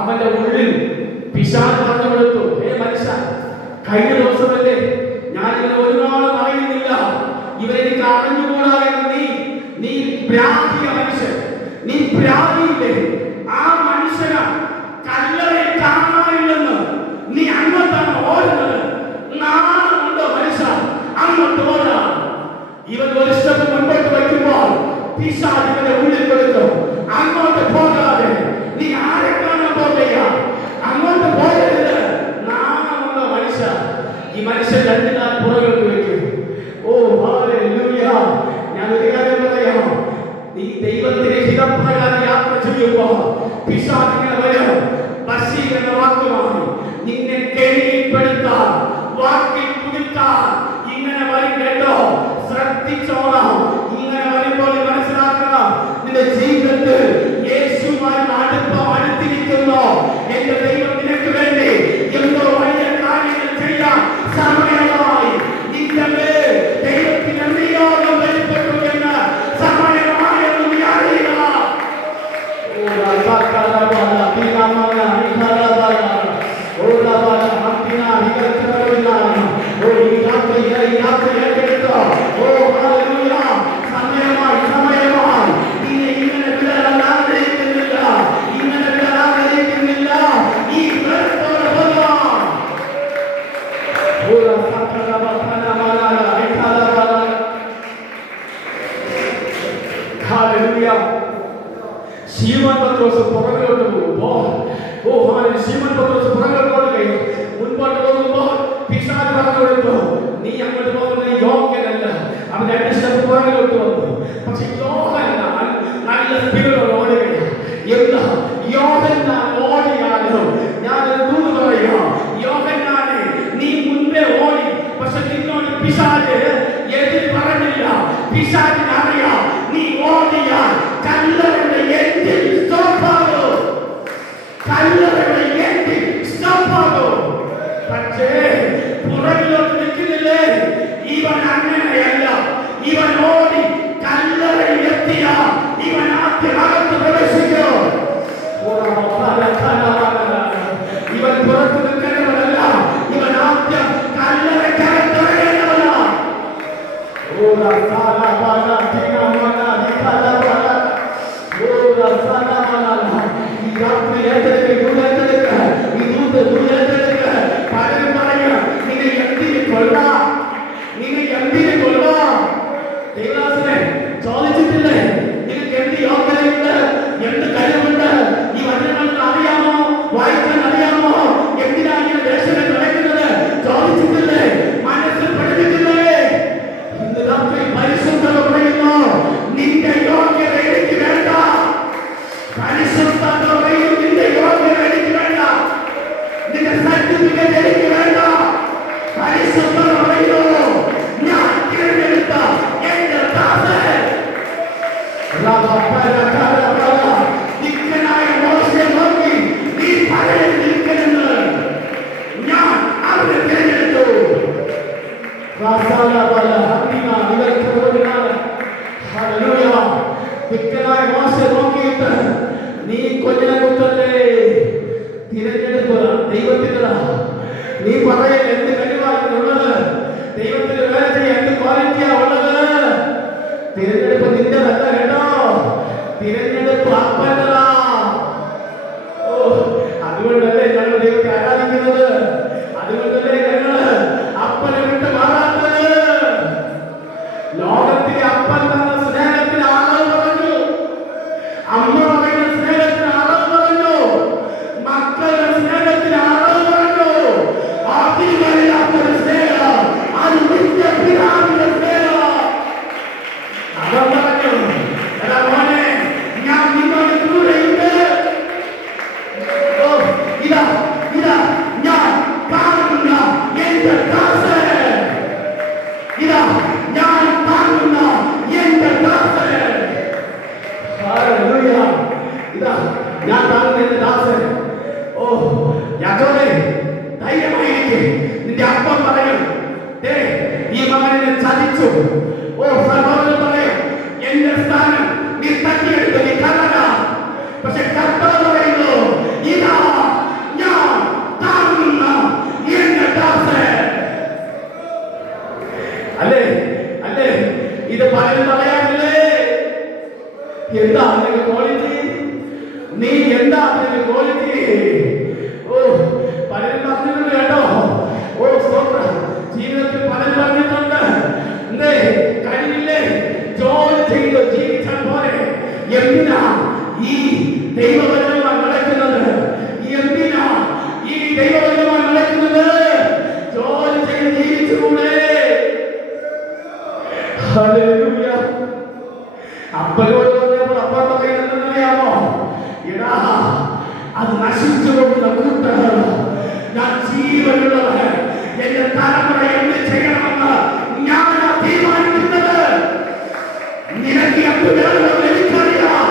അവന്റെ ഉള്ളിൽ പിശാച് പറഞ്ഞു കൊടുത്തു, മനുഷ്യ, കഴിഞ്ഞ ദിവസമല്ലേ ഞാനിങ്ങനെ ഒരു നാളും അറിയുന്നില്ല, ഇവരെനിക്ക് അറിഞ്ഞുകൂടാതെ നീ ഭ്രാന്തിയ മനുഷ്യൻ, നീ ഭ്രാന്തിയില്ലേ? ആ മനുഷ്യന് കല്ലറയിൽ കാണാനില്ലെന്ന് നീ അങ്ങോട്ടാണ് ഓടുന്നത്. നാണമുണ്ടോ മനുഷ്യ? അങ്ങോട്ട് ഓടാ. ഇവൻ ഒരു സ്റ്റെപ്പ് മുൻപോട്ട് വയ്ക്കുമ്പോൾ പിശാച് ഇവന്റെ ഉള്ളിൽ കൊടുത്തു, അങ്ങോട്ട് പോകാതെ നീ ആരെ കാണാൻ പോകുക? അങ്ങോട്ട് പോകരുത്. നാണമുണ്ടോ മനുഷ്യ? ഈ മനുഷ്യൻ രണ്ടു കാൽ പുറകോട്ട് വയ്ക്കും. ഓ ഹല്ലേലൂയ! ഞാൻ ഒരു കാര്യം പറയാം, നീ ദൈവത്തിന്റെ ഹിതപ്രകാരം യാത്ര ചെയ്യുമ്പോൾ പിശാച് ഇങ്ങനെ വരും. വശീകരണ വാക്കുമായി നിന്നെ കെണിയിൽപ്പെടുത്താൻ, വാക്കിൽ കുടുക്കാൻ ഇങ്ങനെ വരും. കേട്ടോ, ശ്രദ്ധിച്ചോണം. ഇങ്ങനെ വരുമ്പോൾ മനസ്സിലാക്കണം, നിന്റെ ജീവിതത്തിൽ യേശുവുമായി അടുത്തിരിക്കുന്നു. എന്റെ ദൈവം നിനക്ക് വേണ്ടി എന്തോ വലിയ കാര്യങ്ങൾ ചെയ്യാൻ സമയമായി. നിന്റെ മേൽ ദൈവത്തിന്റെ നിയോഗം വെളിപ്പെട്ടു എന്ന് സമയമായെന്ന് നീ അറിയുക. ശീമോൻ പത്രോസ് പുറകിലോട്ട് പോകുമ്പോൾ, ശീമോൻ പത്രോസ് പുറകിലോട്ട് കഴിയും. മുൻപോട്ട് പോകുമ്പോൾ പിശാച് പറഞ്ഞു കൊടുത്തു, നീ അങ്ങോട്ട് പോകുന്നത് യോഗ്യനല്ല. അവൻ രണ്ട് സ്റ്റെപ്പ് പുറകിലോട്ട് വന്നു. പക്ഷെ യോഹന്നാൻ നല്ല സ്പീഡോട് ഓടുകയാണ്. എന്താ യോഹന്നാൻ ഓടിയാലോ? ഞാനൊരു ദൂത് പറയാം, യോഹന്നാനെ നീ മുൻപേ ഓടി, പക്ഷെ നിന്നോട് പിശാച് എതിർ പറഞ്ഞില്ല. പിശാചിന് അറിയാം നീ ഓടിയാൽ കല്ലറയുടെ എൻഡിൽ സ്റ്റോപ്പാകും. കല്ലറയുടെ എൻഡിൽ സ്റ്റോപ്പാകും. പക്ഷേ പുറകിലോട്ട് നിൽക്കുന്നില്ലേ? ഇവൻ അങ്ങനെയല്ല. ഇവൻ ഓടി കല്ലറയിൽ എത്തിയ ഇവൻ ആദ്യം അകത്ത് പ്രവേശിക്കും. ഇവൻ പുറത്ത് നിൽക്കേണ്ടവനല്ല, ഇവൻ ആദ്യം കല്ലറയ്ക്കകത്തിറങ്ങേണ്ടവനാണ്. ചോദിച്ചിട്ടില്ലേ നിങ്ങൾക്ക് എന്ത് യോഗ്യതയുണ്ട്, എന്ത് കഴിവുണ്ട്? ഈ വചനങ്ങൾ അറിയാമോ? വായിക്കാൻ അറിയാമോ? എന്തിനാണ് ദേശങ്ങൾ നടക്കുന്നത്? ചോദിച്ചിട്ടില്ലേ? മനസ്സിൽ പഠിച്ചിട്ടില്ലേ? ഇന്ന് രാത്രി പരിശുദ്ധത പറയുന്നു, നിന്റെ യോഗ്യത എനിക്ക് വേണ്ട. പരിശുദ്ധത പറയും, നിന്റെ യോഗ്യത എനിക്ക് വേണ്ട, നിന്റെ സർട്ടിഫിക്കറ്റ് എനിക്ക് വേണ്ട. പരിശുദ്ധത പറയുന്നു, ഞാൻ തിരഞ്ഞെടുത്ത എന്റെ ദാസൻ ദിക്കനായ മോശയെ നോക്കി നീ പകരം നിൽക്കണമെന്ന് ഞാൻ അവരെ തിരഞ്ഞെടുത്തു. ദിക്കനായ മോശയെ നോക്കിയിട്ട് നീ കൊഞ്ഞിനെ കുത്തല്ലേ? തിരഞ്ഞെടുപ്പ് ദൈവത്തിൻ്റെതാ. നീ പറയൽ എന്ത് കഴിവാണുള്ളത്? ദൈവത്തിന് വേല ചെയ്യാൻ എന്ത് ക്വാളിറ്റിയാ ഉള്ളത്? തിരഞ്ഞെടുപ്പ് നിന്റെതല്ല കേട്ടോ, തിരഞ്ഞെടുപ്പ് അപ്പൻ്റെതാ. അതുകൊണ്ടല്ലേ ഞങ്ങൾ ദൈവത്തെ ആരാധിക്കുന്നത്, അതുകൊണ്ടല്ലേ ഞങ്ങൾ അപ്പനെ വിട്ട് മാറാത്തത്. ലോകത്തിലെ അപ്പൻ തന്ന സ്നേഹത്തിന് അളവ് പറഞ്ഞു, അമ്മ പറയുന്ന സ്നേഹത്തിന് അളവ് പറഞ്ഞു, മക്കളുടെ സ്നേഹത്തിന് അളവ് പറഞ്ഞു. അതിവരില്ലാത്തൊരു സ്നേഹം, അത് നിത്യപിതാവിന്റെ സ്നേഹം. അവൻ പറഞ്ഞു, എടാ മോനെ, ഞാൻ നിന്നോട് കൂടെയുണ്ട്. ഇതാ ഇതാ ഞാൻ കാണുന്ന എന്റെ ദാസൻ, ഇതാ ഞാൻ കാണുന്ന എന്റെ ദാസൻ. ഹല്ലേലൂയ! ഇതാ ഞാൻ കാണുന്ന എന്റെ ദാസൻ. ഓ യാക്കോബേ, ധൈര്യമായിരിക്കെ. നിന്റെ അപ്പം പറയും, ഈ മകനെ ചതിച്ചു. ഓ സഹോദരൻ പറയും, എന്റെ സ്ഥാനം നീ തട്ടിയെടുത്ത് നീ കടക. പക്ഷെ കർത്താവ് പറയുന്നു, ഇതാ അത് നശിച്ചു പോകുന്ന കൂട്ടർ. ഞാൻ ജീവനുള്ളവൻ, എന്റെ തലമുറ എന്ത് ചെയ്യണമെന്ന് ഞാൻ തീരുമാനിക്കുന്നത്. നിനക്ക് എന്ത് വേണമെന്ന് എനിക്കറിയാം.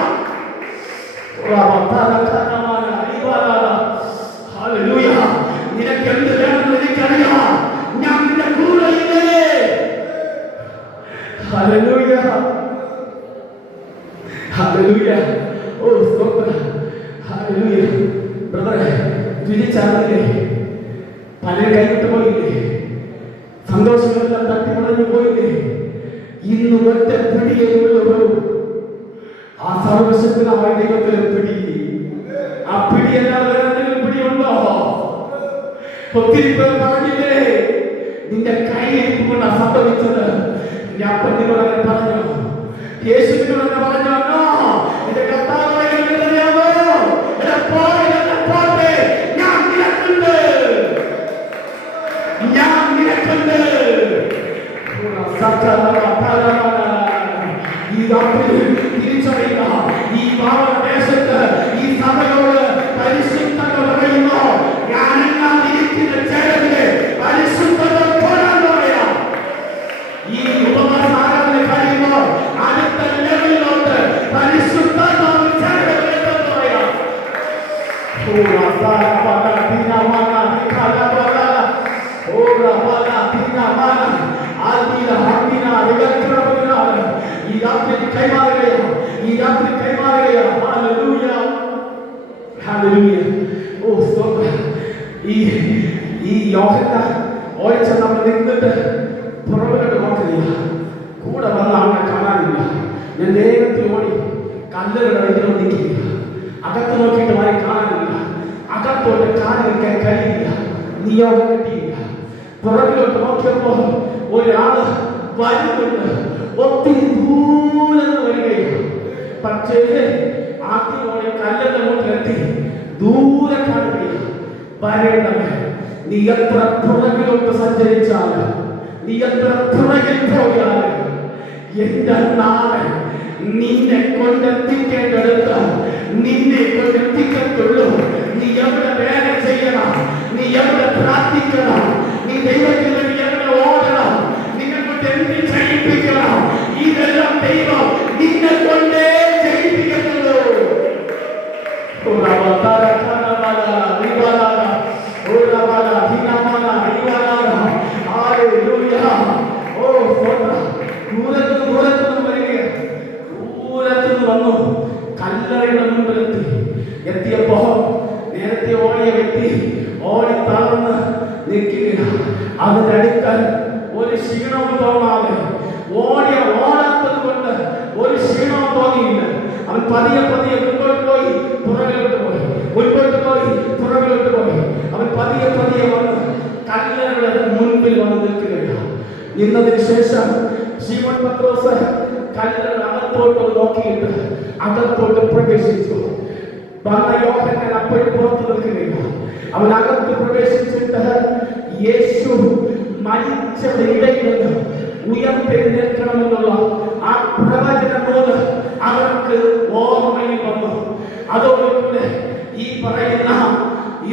ഹല്ലേലൂയ. നിനക്ക് എന്ത് വേണമെന്ന് എനിക്കറിയാം. ഞാൻ നിന്റെ കൂടെയില്ലേ. Hallelujah, hallelujah. ഓ സ്തോത്രം. ഹല്ലേലൂയ. ബ്രദറെ, തിരിച്ചറിഞ്ഞില്ലേ? പലരും കൈവിട്ട് പോയില്ലേ? സന്തോഷങ്ങളെല്ലാം തട്ടിമറിഞ്ഞു പോയില്ലേ? ഇന്ന് ഒറ്റ പിടിയേ ഉള്ളൂ. ആ സർവശക്തനായ ദൈവത്തിലെ പിടി. ആ പിടിയല്ലാതെ വേറെ എന്തെങ്കിലും പിടിയുണ്ടോ? ഒത്തിരി പേർ പറഞ്ഞില്ലേ, നിന്റെ കൈയിരിപ്പ് കൊണ്ടാണ് സംഭവിച്ചത്. എന്റെ അപ്പൻ നിന്നോട് അങ്ങനെ പറഞ്ഞു, യേശുവിനോട് അങ്ങനെ പറഞ്ഞു. എന്റെ കർത്താവ് ഞാൻ നിനക്കുണ്ട്, ഞാൻ നിനക്കുണ്ട്. ഈ രാത്രി തിരിച്ചറിയുക, ഈ ഭാവദേശത്ത് ഈ സഭയോട് പരിശുദ്ധത പറയുന്നു. ഞാനെല്ലാം ഇരിക്കുന്ന ചേരവിലെ പരിശുദ്ധത പോരാൻ പറയാം. ഈ ഉപമാസാരാധന കഴിയുമ്പോൾ അടുത്ത ലെവലിലോട്ട് പരിശുദ്ധ ചേരവിലെന്ന് പറയാം. ഈ രാത്രി കൈമാറുകയാണ്, ഈ രാത്രി കൈമാറുകയാണ്. Hallelujah, hallelujah. ഓ സ്തോത്രം. ഈ യോഹന്നാൻ ഓടിച്ച നമ്മൾ നിന്നിട്ട് പുറകിലോട്ട് നോക്കില്ല, കൂടെ വന്ന അവനെ കാണാനില്ല. ഞാൻ വേഗത്തിൽ ഓടി കല്ലുകളുടെ വഴിയിൽ നിൽക്കില്ല. അകത്ത് നോക്കിയിട്ട് അവനെ കാണാനില്ല. അകത്തോട്ട് കാല് വെക്കാൻ കഴിയില്ല. നിയോഗം കിട്ടിയില്ല. പുറകിലോട്ട് നോക്കിയപ്പോൾ ഒരാള് വരുന്നുണ്ട്. ഒത്തിരി ദൂരം വരികയാണ്. പക്ഷേ ആദ്യം ഓടി കല്ലിന്റെ മുകളിലെത്തി ദൂരെ കാണുകയാണ്. വരേണ്ടവൻ, നീ എത്ര പുറകിലോട്ട് സഞ്ചരിച്ചാലും, നീ എത്ര പുറകിൽ പോയാലും, എന്റെ നാളെ നിന്നെ കൊണ്ടെത്തിക്കേണ്ടടുത്ത് നിന്നെ കൊണ്ടെത്തിക്കത്തുള്ളൂ. നീ എവിടെ വേല ചെയ്യണം, നീ എവിടെ പ്രാർത്ഥിക്കണം, നീ ദൈവത്തിന് വേണ്ടി എവിടെ ഓടണം, നിന്നെ കൊണ്ട് എന്ത് ചെയ്യിപ്പിക്കണം, ഇതെല്ലാം ദൈവം നിന്നെ കൊണ്ടേ ചെയ്യിപ്പിക്കത്തുള്ളൂ. വന്നു കല്ലറയുടെ മുമ്പിലെത്തി. എത്തിയപ്പോ നേരത്തെ ഓടിയ വ്യക്തി ഓടി തളർന്ന് നിൽക്കുകയാണ്. അതിന്റെ അടുക്കൽ ഒരു ക്ഷീണവും തോന്നാതെ ഓടാത്തത് കൊണ്ട് ഒരു ക്ഷീണവും തോന്നിയില്ല. അവൻ പതിയെ പതിയെ മുൻപോട്ട് പോയി, പുറകിലോട്ട് പോയി, മുൻപോട്ട് പോയി, പുറകിലോട്ട് പോയി. അവൻ പതിയെ പതിയെ വന്ന് കല്ലറയുടെ മുൻപിൽ വന്ന് നിൽക്കുകയാണ്. നിന്നതിന് ശേഷം ശിമോൻ പത്രോസ് കല്ലറ അകത്തോട്ട് നോക്കിയിട്ട് അകത്തോട്ട് പ്രവേശിച്ചു. വന്ന യോഹന്നാൻ അപ്പോഴും പുറത്ത് നിൽക്കുകയാണ്. അവൻ അകത്ത് പ്രവേശിച്ചിട്ട് യേശു മരിച്ചവരുടെ ഇടയിൽ നിന്ന് ഉയർത്തെഴുന്നേൽക്കണമെന്നുള്ള ആ പ്രവചനം പോലെ അവർക്ക് ഓർമ്മയിൽ വന്നു. അതോടുകൂടെ ഈ പറയുന്ന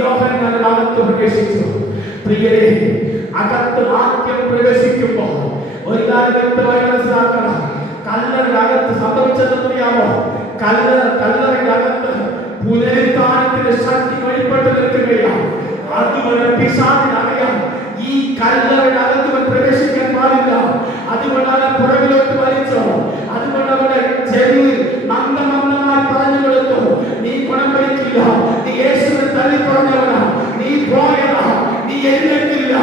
യോഹന്നാൻ അകത്ത് പ്രവേശിച്ചു. പ്രിയരെ, അകത്ത് ആദ്യം പ്രവേശിക്കുമ്പോൾ ഒരു കാര്യം വ്യക്തമായി മനസ്സിലാക്കണം. കല്ലറകത്ത് സംഭവിച്ചതെന്നറിയാമോ? കല്ലറകത്ത് പുനരുത്ഥാനത്തിന്റെ ശക്തി വെളിപ്പെട്ട് നിൽക്കുകയാണ്. അതുകൊണ്ട് പിശാചിനറിയാം ഈ കല്ലറകത്ത് പ്രവേശിക്കാൻ പാടില്ല. അതുകൊണ്ടാണ് പുറകിലോട്ട് വലിച്ചോ. അതുകൊണ്ട് അവരുടെ ചെവി മന്ദമന്ദമായി പറഞ്ഞു കൊടുത്തു, നീ ഗുണം പഠിക്കില്ല, നീ യേശുവിനെ തള്ളി പറഞ്ഞവനാ, നീ പോയതാ, നീ എഴുന്നേറ്റില്ല,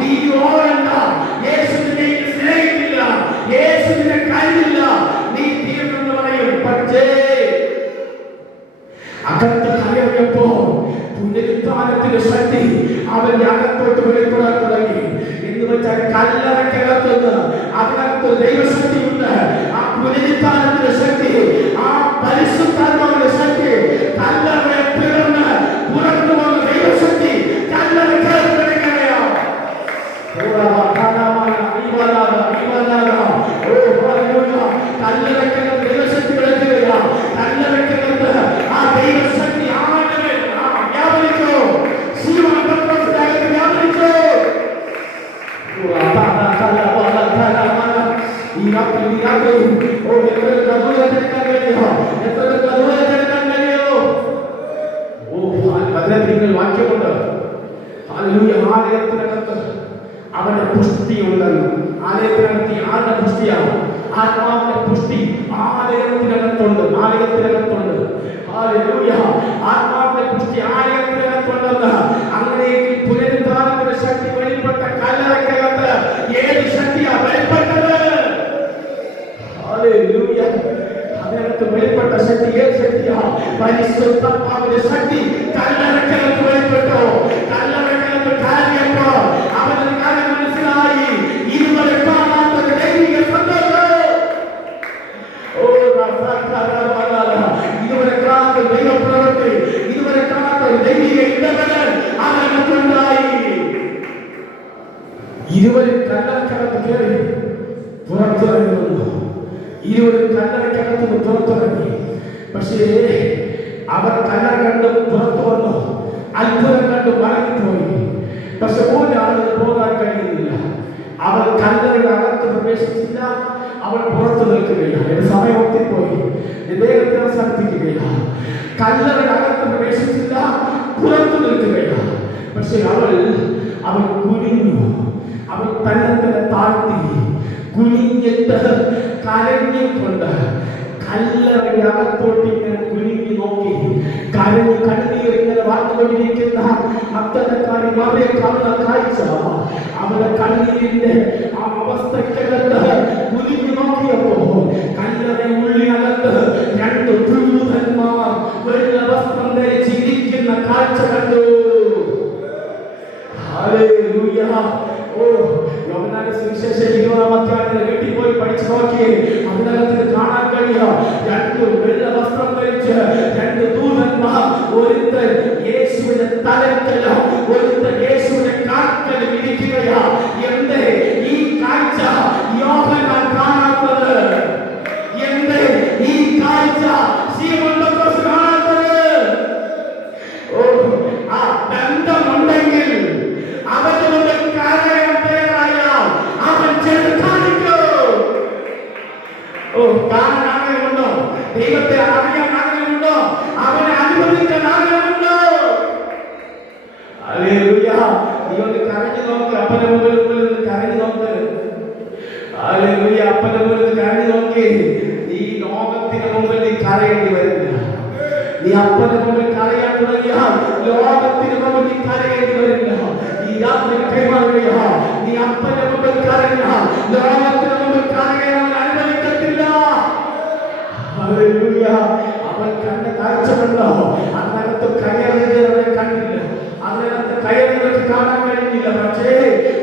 നീ ഓടണ്ട, യേശുവിനെ സ്നേഹിക്കില്ല, യേശുവിനെ കഴിയില്ല, നീ തീർന്നെന്ന് പറയും. പക്ഷേ അകത്ത് കയറിയപ്പോ പുനരുത്ഥാനത്തിന്റെ ശക്തി അവന്റെ അകത്തോട്ട് വെളിപ്പെടാൻ തുടങ്ങി. എന്ന് വെച്ചാൽ കല്ലറക്കകത്തുനിന്ന് അതിനകത്ത് ദൈവശക്തി ഉണ്ട്. ആ പുനരുത്ഥാനത്തിന്റെ ശക്തി, ആ പരിശുദ്ധാത്മാവിന്റെ ശക്തി, കല്ലറയെ പിളർന്ന് പുറത്തു വന്ന ദൈവശക്തി കല്ലറക്കകത്ത് കിടക്കുകയാണ്. കല്ലറക്കകത്ത് ദൈവശക്തി കിടക്കുകയാണ്. കല്ലറക്കകത്ത് ആ ദൈവശക്തി ഭദ്രത്തിൽ വാക്യമുണ്ട്. ഹല്ലേലൂയ. ആലയത്തിനകത്ത് അവന്റെ പുഷ്ടിയുണ്ടെന്ന്. ആലയത്തിനകത്ത് ആരുടെ പുഷ്ടിയാണ്? ആത്മാവിന്റെ പുഷ്ടി ആലയത്തിനകത്തുണ്ട്. ആലയത്തിനകത്തുണ്ട്. ഹല്ലേലൂയ. ആത്മാവിന്റെ പുഷ്ടി ആലയത്തിനകത്തുണ്ടെന്ന്. അങ്ങനെയെങ്കിൽ പുനരുദ്ധാനത്തിന്റെ ശക്തി വെളിപ്പെട്ട കല്ലറയ്ക്കകത്ത് ഏത് ശക്തിയാണ് വെളിപ്പെട്ടത്? ഹല്ലേലൂയ. അതിനകത്ത് വെളിപ്പെട്ട ശക്തി ഏത് ശക്തിയാണ്? പരിശുദ്ധാത്മാവിന്റെ ശക്തി കല്ലറയ്ക്കകത്ത് വെളിപ്പെട്ടു. കല്ലറയ്ക്കകത്ത് കയറിയപ്പോ അവനൊരു കാര്യം മനസ്സിലായി. ഇതുവരെ കാണാത്ത ഒരു ദൈവിക സന്തോഷം. ഇതുവരെ കാണാത്ത ദൈവപ്രവൃത്തി, ഇതുവരെ കാണാത്ത ഒരു ദൈവിക ഇടപെടൽ അവനകത്തുണ്ടായി. ഇരുവരും കല്ലറയ്ക്കകത്ത് കയറി പുറത്തിറങ്ങി വന്നു. ഇരുവരും കല്ലറയ്ക്കകത്ത് പുറത്തിറങ്ങി. പക്ഷേ അവർ കല്ലറ കണ്ട് പുറത്തു വന്നു. അത്ഭുതം കണ്ട് മടങ്ങിപ്പോയി. പക്ഷെ ഒരാളിന് പോകാൻ കഴിയുന്നില്ല. അവൾ കല്ലറയുടെ അകത്ത് പ്രവേശിച്ചില്ല. അവൾ പുറത്തു നിൽക്കുകയാണ്. സമയം ഒത്തിപ്പോയി. വേഗത്തിൽ അവസാനിപ്പിക്കുകയാണ്. കല്ലറയുടെ അകത്ത് പ്രവേശിച്ചില്ല, പുറത്തു നിൽക്കുകയാണ്. പക്ഷെ അവൾ കുനിഞ്ഞു. അവൾ തന്നെ താഴ്ത്തി കുനിഞ്ഞിട്ട് കരഞ്ഞിട്ടുണ്ട്. കല്ലറയുടെ അകത്തോട്ട് ഇങ്ങനെ കുനിഞ്ഞു നോക്കി കരഞ്ഞു കണ്ണീർ ഇങ്ങനെ വാങ്ങിക്കൊണ്ടിരിക്കുന്ന അത്തരക്കാരി അവരെ കാണുന്ന കാഴ്ച, അവരുടെ കണ്ണീരിന്റെ ആ അവസ്ഥക്കകത്ത് കുനിഞ്ഞു നോക്കിയപ്പോ കല്ലറ ഉള്ളിനകത്ത് രണ്ട് ദൂതന്മാർ വെള്ള വസ്ത്രം ധരിച്ചിരിക്കുന്ന കാഴ്ച കണ്ടു. ഹല്ലേലൂയ. യോഹന്നാന്റെ സുവിശേഷം 20-ാം അധ്യായത്തിൽ വീട്ടിൽ പോയി പഠിച്ചു നോക്കിയേ. അതിനകത്ത് കാണാൻ കഴിയുക രണ്ട് വെള്ള വസ്ത്രം ധരിച്ച് രണ്ട് ദൂതന്മാർ, ഒരുത്തൻ യേശുവിന്റെ തലക്കലും ഒരുത്തൻ യേശുവിന്റെ കാൽക്കലും ഇരിക്കുകയാ. എന്തേ ഈ കാഴ്ച യോഹന്നാൻ കാണാത്തത്? എന്തേ ഈ കാഴ്ച ശീമോൻ പത്രോസ് കാണാത്തത്? ആ ബന്ധമുണ്ടെങ്കിൽ അവന്റെ മുമ്പിൽ കരയാൻ തയ്യാറായാൽ അവൻ ചെന്ന് കാണിക്കൂ. കാണാൻ ആഗ്രഹമുണ്ടോ? ദൈവത്തെ അറിയാൻ ആഗ്രഹമുണ്ടോ? അവനെ അനുഭവിക്കാൻ ആഗ്രഹമുണ്ടോ? ഹല്ലേലൂയ. നീ ഒന്ന് കരഞ്ഞു നോക്ക്. അപ്പന്റെ മുമ്പിൽ നിന്ന് കരഞ്ഞു നോക്ക്. ഹല്ലേലൂയ. അപ്പന്റെ മുമ്പിൽ നിന്ന് കരഞ്ഞു നോക്കി. നീ ലോകത്തിന് മുമ്പിൽ നീ കരയേണ്ടി വരില്ല. നീ അപ്പന്റെ മുമ്പിൽ കരയാൻ തുടങ്ങിയാൽ ലോകത്തിന് മുമ്പിൽ നീ കരയേണ്ടി വരില്ല. ഈ രാത്രി കൈമാറുക. നീ അപ്പന്റെ മുമ്പിൽ കരഞ്ഞാൽ ലോകത്തിന് മുമ്പിൽ കരയാൻ അനുവദിക്കത്തില്ല. ഹല്ലേലൂയ. അവൻ കണ്ട കാഴ്ച കണ്ടോ? അതിനകത്ത് കയറിയത് അവനെ കണ്ടില്ല. അതിനകത്ത് കയറിയത് കാണാൻ കഴിഞ്ഞില്ല. പക്ഷേ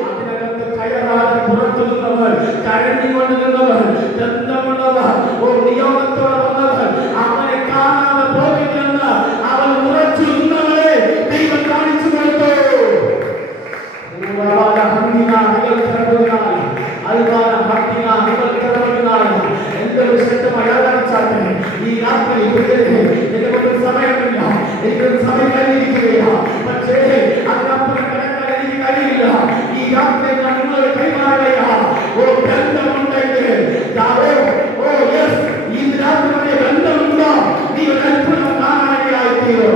അതിനകത്ത് കയറാതെ പുറത്തു നിന്നവർ, കരഞ്ഞുകൊണ്ട് നിന്നവർ, ബന്ധമുള്ളവർ, നിയോഗത്തോടെ വന്നവർ അവനെ കാണാതെ പോകില്ലെന്ന് അവൻ ഉറച്ചു നിന്നവരെ ദൈവം കാണിച്ചു കൊടുത്തു. എന്തൊരു ശക്തമായ ആരാധിച്ചാട്ടെ ഈ രാത്രി. എനിക്കൊരു സമയമില്ല, എനിക്കൊരു സമയം കഴിഞ്ഞിരിക്കുകയാണ്. പക്ഷേ അതിനപ്പുറം കിടക്കാൻ എനിക്ക് കഴിയില്ല. ഈ രാത്രി ഞാൻ നിങ്ങളോട് കൈമാറുകയാണ്. ബന്ധമുണ്ടെങ്കിൽ ഈ രാത്രി ബന്ധമുണ്ടോ? നീ ഒരു അത്ഭുതം കാണാനായിത്തീരോ.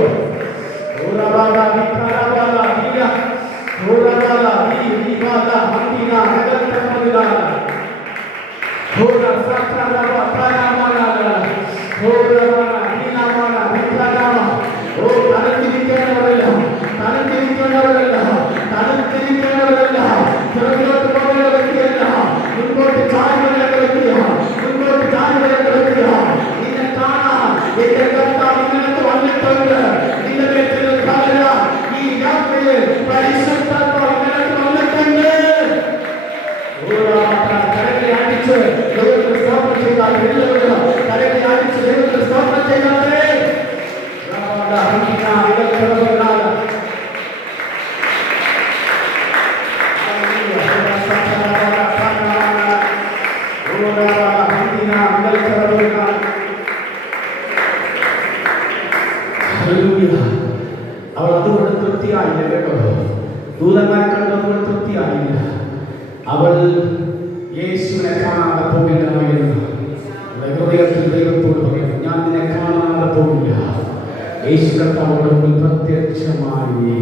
മുൻപോട്ട് ചാരി നിന്നെ കാണാൻ എന്റെ കർത്താവ് ഇങ്ങനത്തെ വന്നിട്ടുണ്ട്. നിന്റെ പേരിൽ ഈ രാത്രിയിൽ പരിശുദ്ധാത്മാവ് ഇങ്ങനത്തെ വന്നിട്ടുണ്ട്. കരകളെ അടിച്ച് ദൈവത്തിന് സ്തോത്രം ചെയ്താൽ കരകളെ അടിച്ച് ദൈവത്തിന് സ്തോത്രം ചെയ്താലേ അവൾ അതുകൊണ്ട് തൃപ്തിയായില്ല. കേട്ടോ, ദൂതന്മാരെ കണ്ടതുകൊണ്ട് തൃപ്തിയായില്ല. അവൾ യേശുവിനെ കാണാതെ പോകില്ല എന്ന് ഹൃദയത്തിൽ ദൈവത്തോട് പറയുന്നു. ഞാൻ നിന്നെ കാണാതെ പോകില്ല. യേശു കർത്താവോട് മുമ്പിൽ പ്രത്യക്ഷമായി,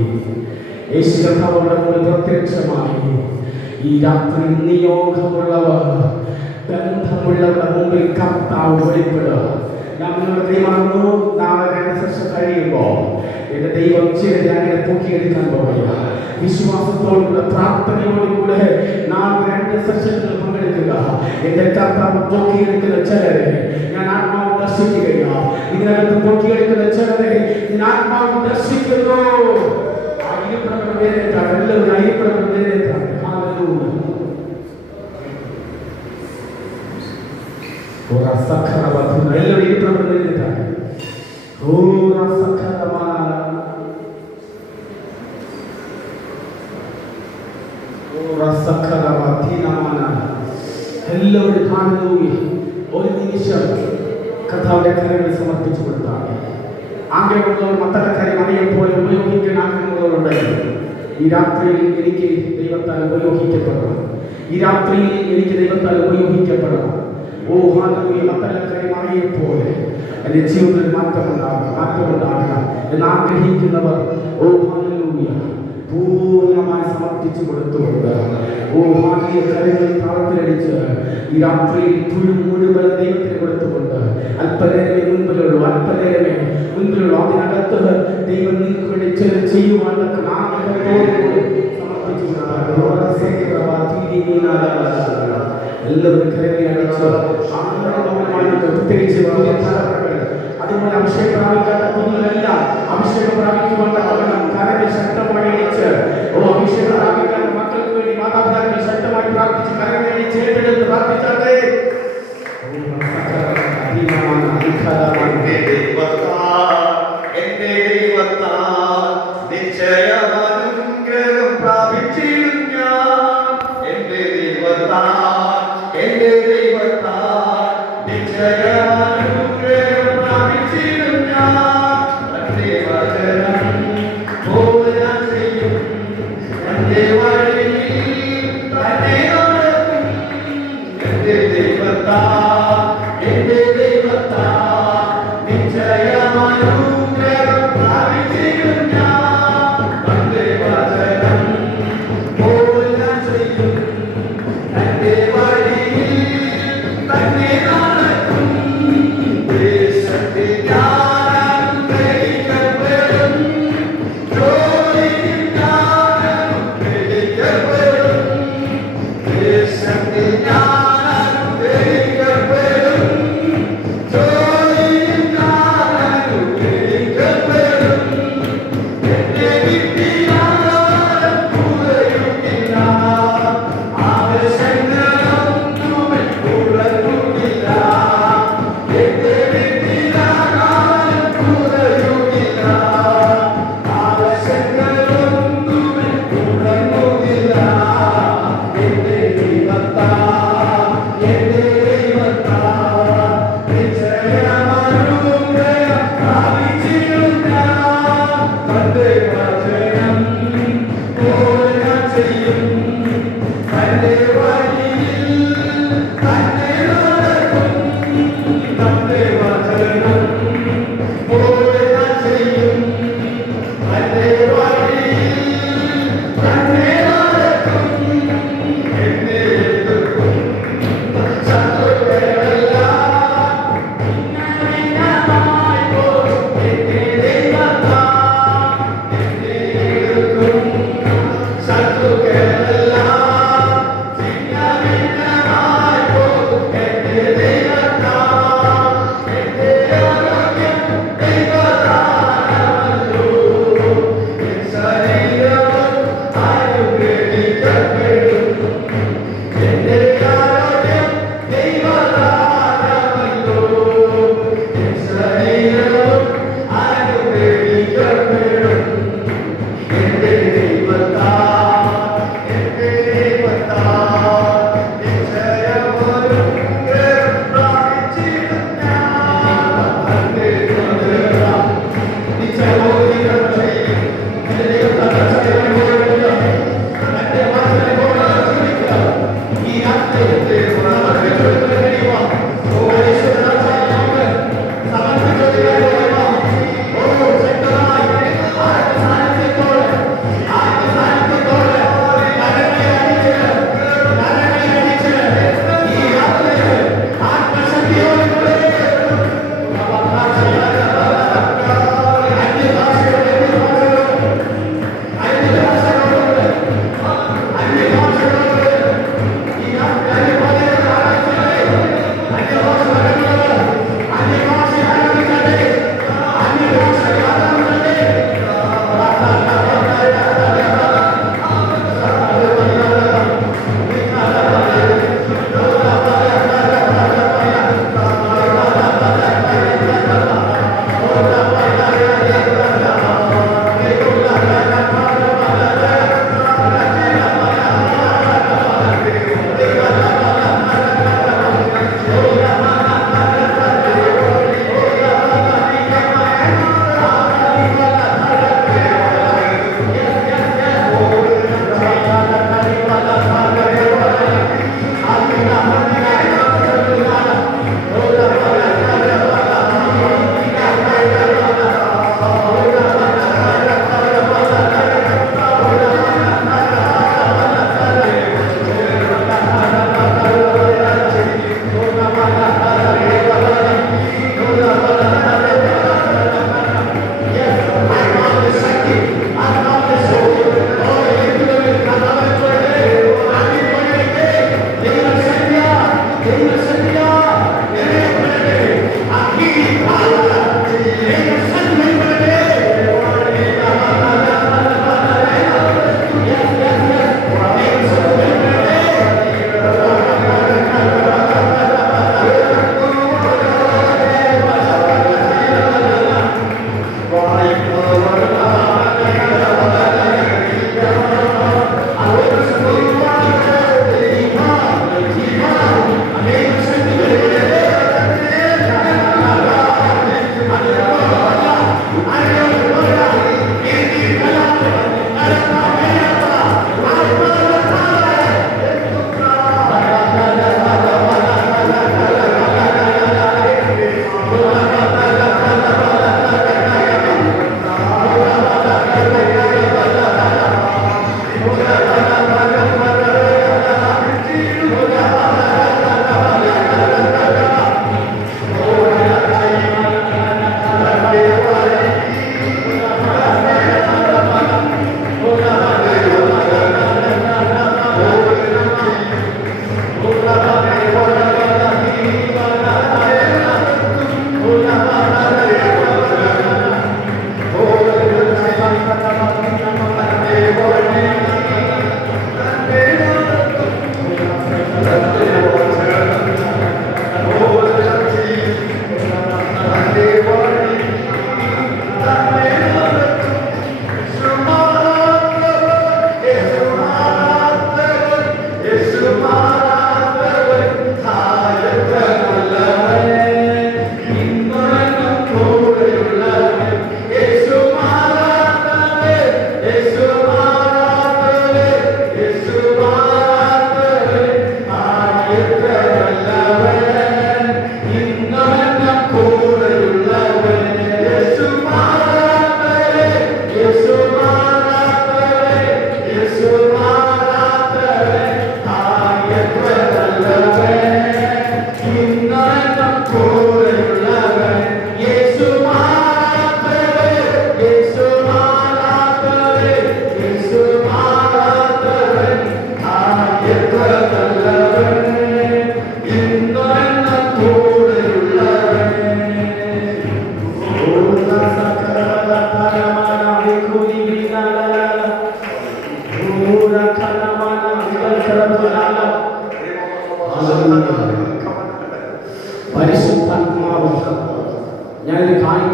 യേശു കർത്താവോട് മുമ്പിൽ പ്രത്യക്ഷമായി. ഈ രാത്രി നിയോഗമുള്ളവർ, ബന്ധമുള്ളവരുടെ മുമ്പിൽ കർത്താവ് വെളിപ്പെടുക. ഞാൻ നിങ്ങളുടെ ദൈവമാണെന്നു നാളെ 2 സെഷൻ കഴിയുമ്പോൾ എന്റെ ദൈവം ചിലരെ അങ്ങനെ പൊക്കിയെടുക്കാൻ പോകുക. വിശ്വാസത്തോടുകൂടെ പ്രാർത്ഥനയോടുകൂടെ നാളെ 2 സെഷനുകൾ പങ്കെടുക്കുക. എന്റെ കർത്താവ് പൊക്കിയെടുക്കുന്ന ചിലരെ ഞാൻ ആത്മാവ് ദർശിക്കുകയാണ്. ഇതിനകത്ത് പൊക്കിയെടുക്കുന്ന ചിലരെ ഞാൻ ആത്മാവ് ദർശിക്കുന്നു. അയ്യപ്പെടുന്ന വേദനയാണ്, എല്ലാവരും അയ്യപ്പെടുന്ന വേദനയാണ്. എല്ലാവരും ഒരു നിമിഷം കർത്താവിന്റെ കരങ്ങളിൽ സമർപ്പിച്ചു കൊടുത്താണ്. ആഗ്രഹമുള്ളവർ മത്തലക്കാര്യം അറിയപ്പോലെ ഉപയോഗിക്കാൻ ആഗ്രഹമുള്ളവരുണ്ടായിരുന്നു. ഈ രാത്രിയിൽ എനിക്ക് ദൈവത്താൽ ഉപയോഗിക്കപ്പെടണം. ഈ രാത്രിയിൽ എനിക്ക് ദൈവത്താൽ ഉപയോഗിക്കപ്പെടണം. ഓ ഹാലൂയ, മത്തലക്കാര്യം അറിയപ്പോലെ എൻ്റെ ജീവിതത്തിൽ മാറ്റമുണ്ടാകണം എന്ന് ആഗ്രഹിക്കുന്നവർ ഓ ഹാലൂയ പൂർണ്ണമായി സമർപ്പിച്ചു കൊടുത്തുകൊണ്ട് ഓ ഹാലിയ കരങ്ങളിൽ താളത്തിലടിച്ച് ഈ രാത്രിയിൽ മുഴുവൻ ദൈവത്തിന് കൊടുത്തുകൊണ്ട് അല്പനേരമേ മുൻപിലുള്ളൂ, അതിനകത്ത് ദൈവം നിങ്ങൾക്ക് വേണ്ടി ചെയ്യുവാൻ ആഗ്രഹത്തോടുകൂടി സമർപ്പിച്ചു എല്ലാവരും കരങ്ങളിൽ അടിച്ച് പ്രത്യേകിച്ച് അതുപോലെ അഭിഷേകം പ്രാപിക്കാത്ത കുഞ്ഞുങ്ങളെല്ലാം അഭിഷേകം പ്രാപിക്കുവാൻ കരങ്ങൾ ശക്തമായി അടിച്ച് അഭിഷേകം പ്രാപിക്കാത്ത മക്കൾക്ക് വേണ്ടി മാതാപിതാക്കൾ ശക്തമായി പ്രാർത്ഥിച്ച് കരങ്ങൾ അടിച്ച് ഏറ്റെടുത്ത് പ്രാർത്ഥിച്ചാട്ടെ. Thank you.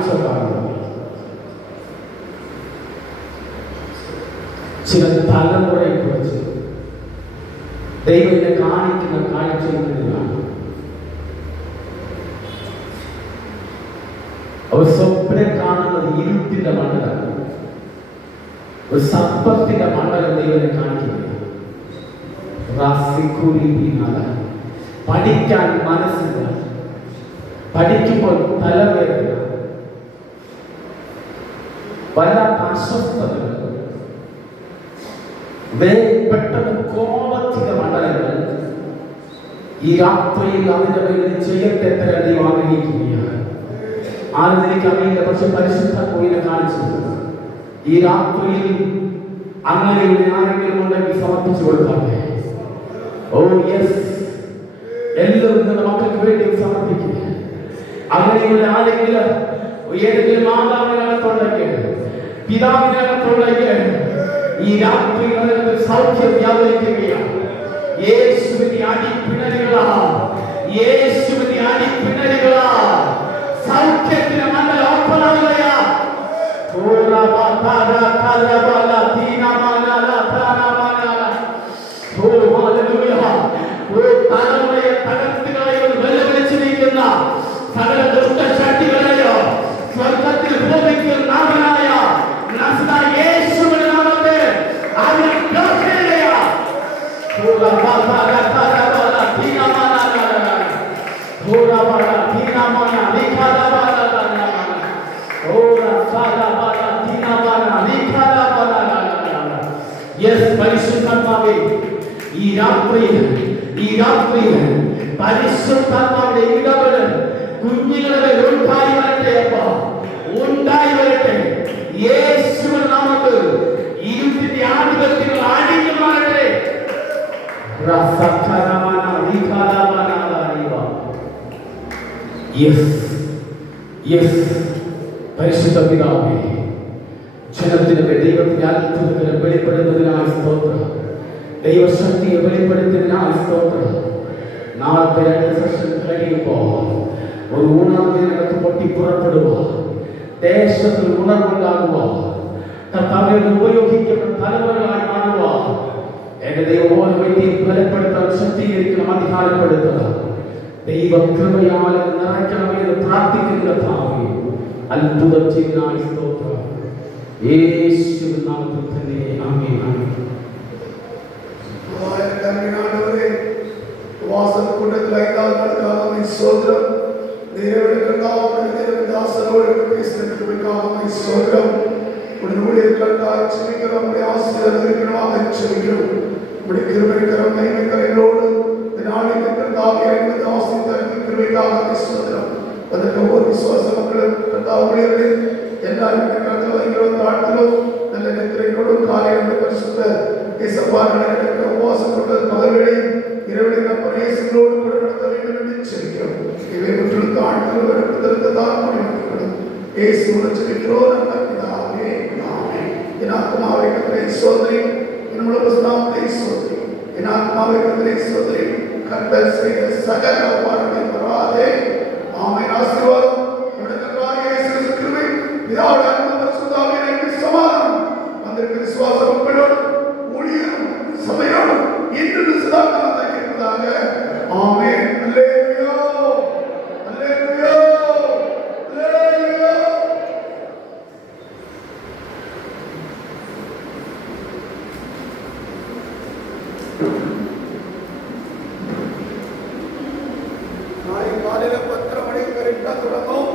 കാഴ്ച കാണുന്നത്. ചില തലമുറയെ കുറിച്ച് ദൈവത്തെ കാണിക്കുന്ന കാഴ്ചയാണ്. അവർ സ്വപ്നം കാണുന്നത് ഇരുട്ടിന്റെ മണ്ഡലമാണ്. ഒരു സർപ്പത്തിന്റെ മണ്ഡലം ദൈവത്തെ കാണിക്കുന്നത്. പഠിക്കാൻ മനസ്സില്ല, പഠിക്കുമ്പോൾ തലവേദന, വല്ലാത്ത അസ്വസ്ഥതകൾ, പെട്ടെന്ന് കോപത്തിന്റെ മണ്ഡലങ്ങൾ. ഈ രാത്രിയിൽ അതിന്റെ പേരിൽ ചെയ്യത്തെ എത്ര ദൈവം ആഗ്രഹിക്കുകയാണ്. ആരും എനിക്കറിയില്ല, പക്ഷെ പരിശുദ്ധ കോയിലെ കാണിച്ചത് ഈ രാത്രിയിൽ അങ്ങനെയുള്ള ആരെങ്കിലും ഉണ്ടെങ്കിൽ സമർപ്പിച്ചു കൊടുക്കാതെ. ഓ യെസ്, എല്ലാവരും നിങ്ങളുടെ മക്കൾക്ക് വേണ്ടി സമർപ്പിക്കുക. അങ്ങനെയുള്ള ആരെങ്കിലും ഏതെങ്കിലും മാതാവിനകത്തുണ്ടെങ്കിൽ, പിതാവിനകത്തുണ്ടെങ്കിൽ ഈ രാത്രി അതിനകത്ത് സൗഖ്യം വ്യാപരിക്കുകയാണ്. യേശുവിന്റെ അടിപ്പിണരുകളാ, യേശുവിന്റെ അടിപ്പിണരുകളാ, സൗഖ്യത്തിന് മണ്ഡലം ഓപ്പണാവുകയാ. തലമുറയെ തകർത്തുകളെയോ വെല്ലുവിളിച്ചിരിക്കുന്ന സകല ദുഷ്ടശക്തികളെയോ സ്വർഗത്തിൽ ഭൂമിക്ക് നാമനായ യേശുവിന്റെ നാമത്തിൽ അതിനെ ദ്രോഹിക്കുകയാ. പരിശുദ്ധാത്മാവേ, ഈ രാത്രിയിൽ പരിശുദ്ധാത്മാവിന്റെ ഇടപെടൽ കുഞ്ഞുങ്ങളുടെ ഉണ്ടായി വരട്ടെ. അപ്പ ഉണ്ടായി വരട്ടെ. യേശുവിന്റെ നാമത്തിൽ ഇരുട്ടിന്റെ ആധിപത്യങ്ങൾ അടിഞ്ഞു മാറട്ടെ. പരിശുദ്ധ പിതാവേ, ജനത്തിന് ദൈവത്തിന്റെ അത്ഭുതങ്ങളെ വെളിപ്പെടുത്തുന്നതിനായി സ്തോത്രം. ദൈവശക്തിയെ വെളിപ്പെടുത്തുന്നതിനായി സ്തോത്രം. നാളത്തെ 2 സെഷൻ കഴിയുമ്പോൾ ഒരു ഉണർവിനകത്ത് പൊട്ടിപ്പുറപ്പെടുക, ദേശത്തിൽ ഉണർവുണ്ടാകുക, കർത്താവെ ഉപയോഗിക്കുന്ന തലമുറകളായി മാറുക. എന്റെ ദൈവം ഓരോ വ്യക്തിയെ ബലപ്പെടുത്താൻ, ശക്തീകരിക്കണം, അധികാരപ്പെടുത്തുക. ദൈവകൃപയാൽ നിറയ്ക്കണമെന്ന് പ്രാർത്ഥിക്കുന്ന കർത്താവേ, അത്ഭുതം ചെയ്യുന്നതിനായി സ്തോത്രം. യേശുവിൻ നാമത്തിൽ തന്നെ ആമേൻ. നാളെ 4:10 മണിക്ക് തുടങ്ങും.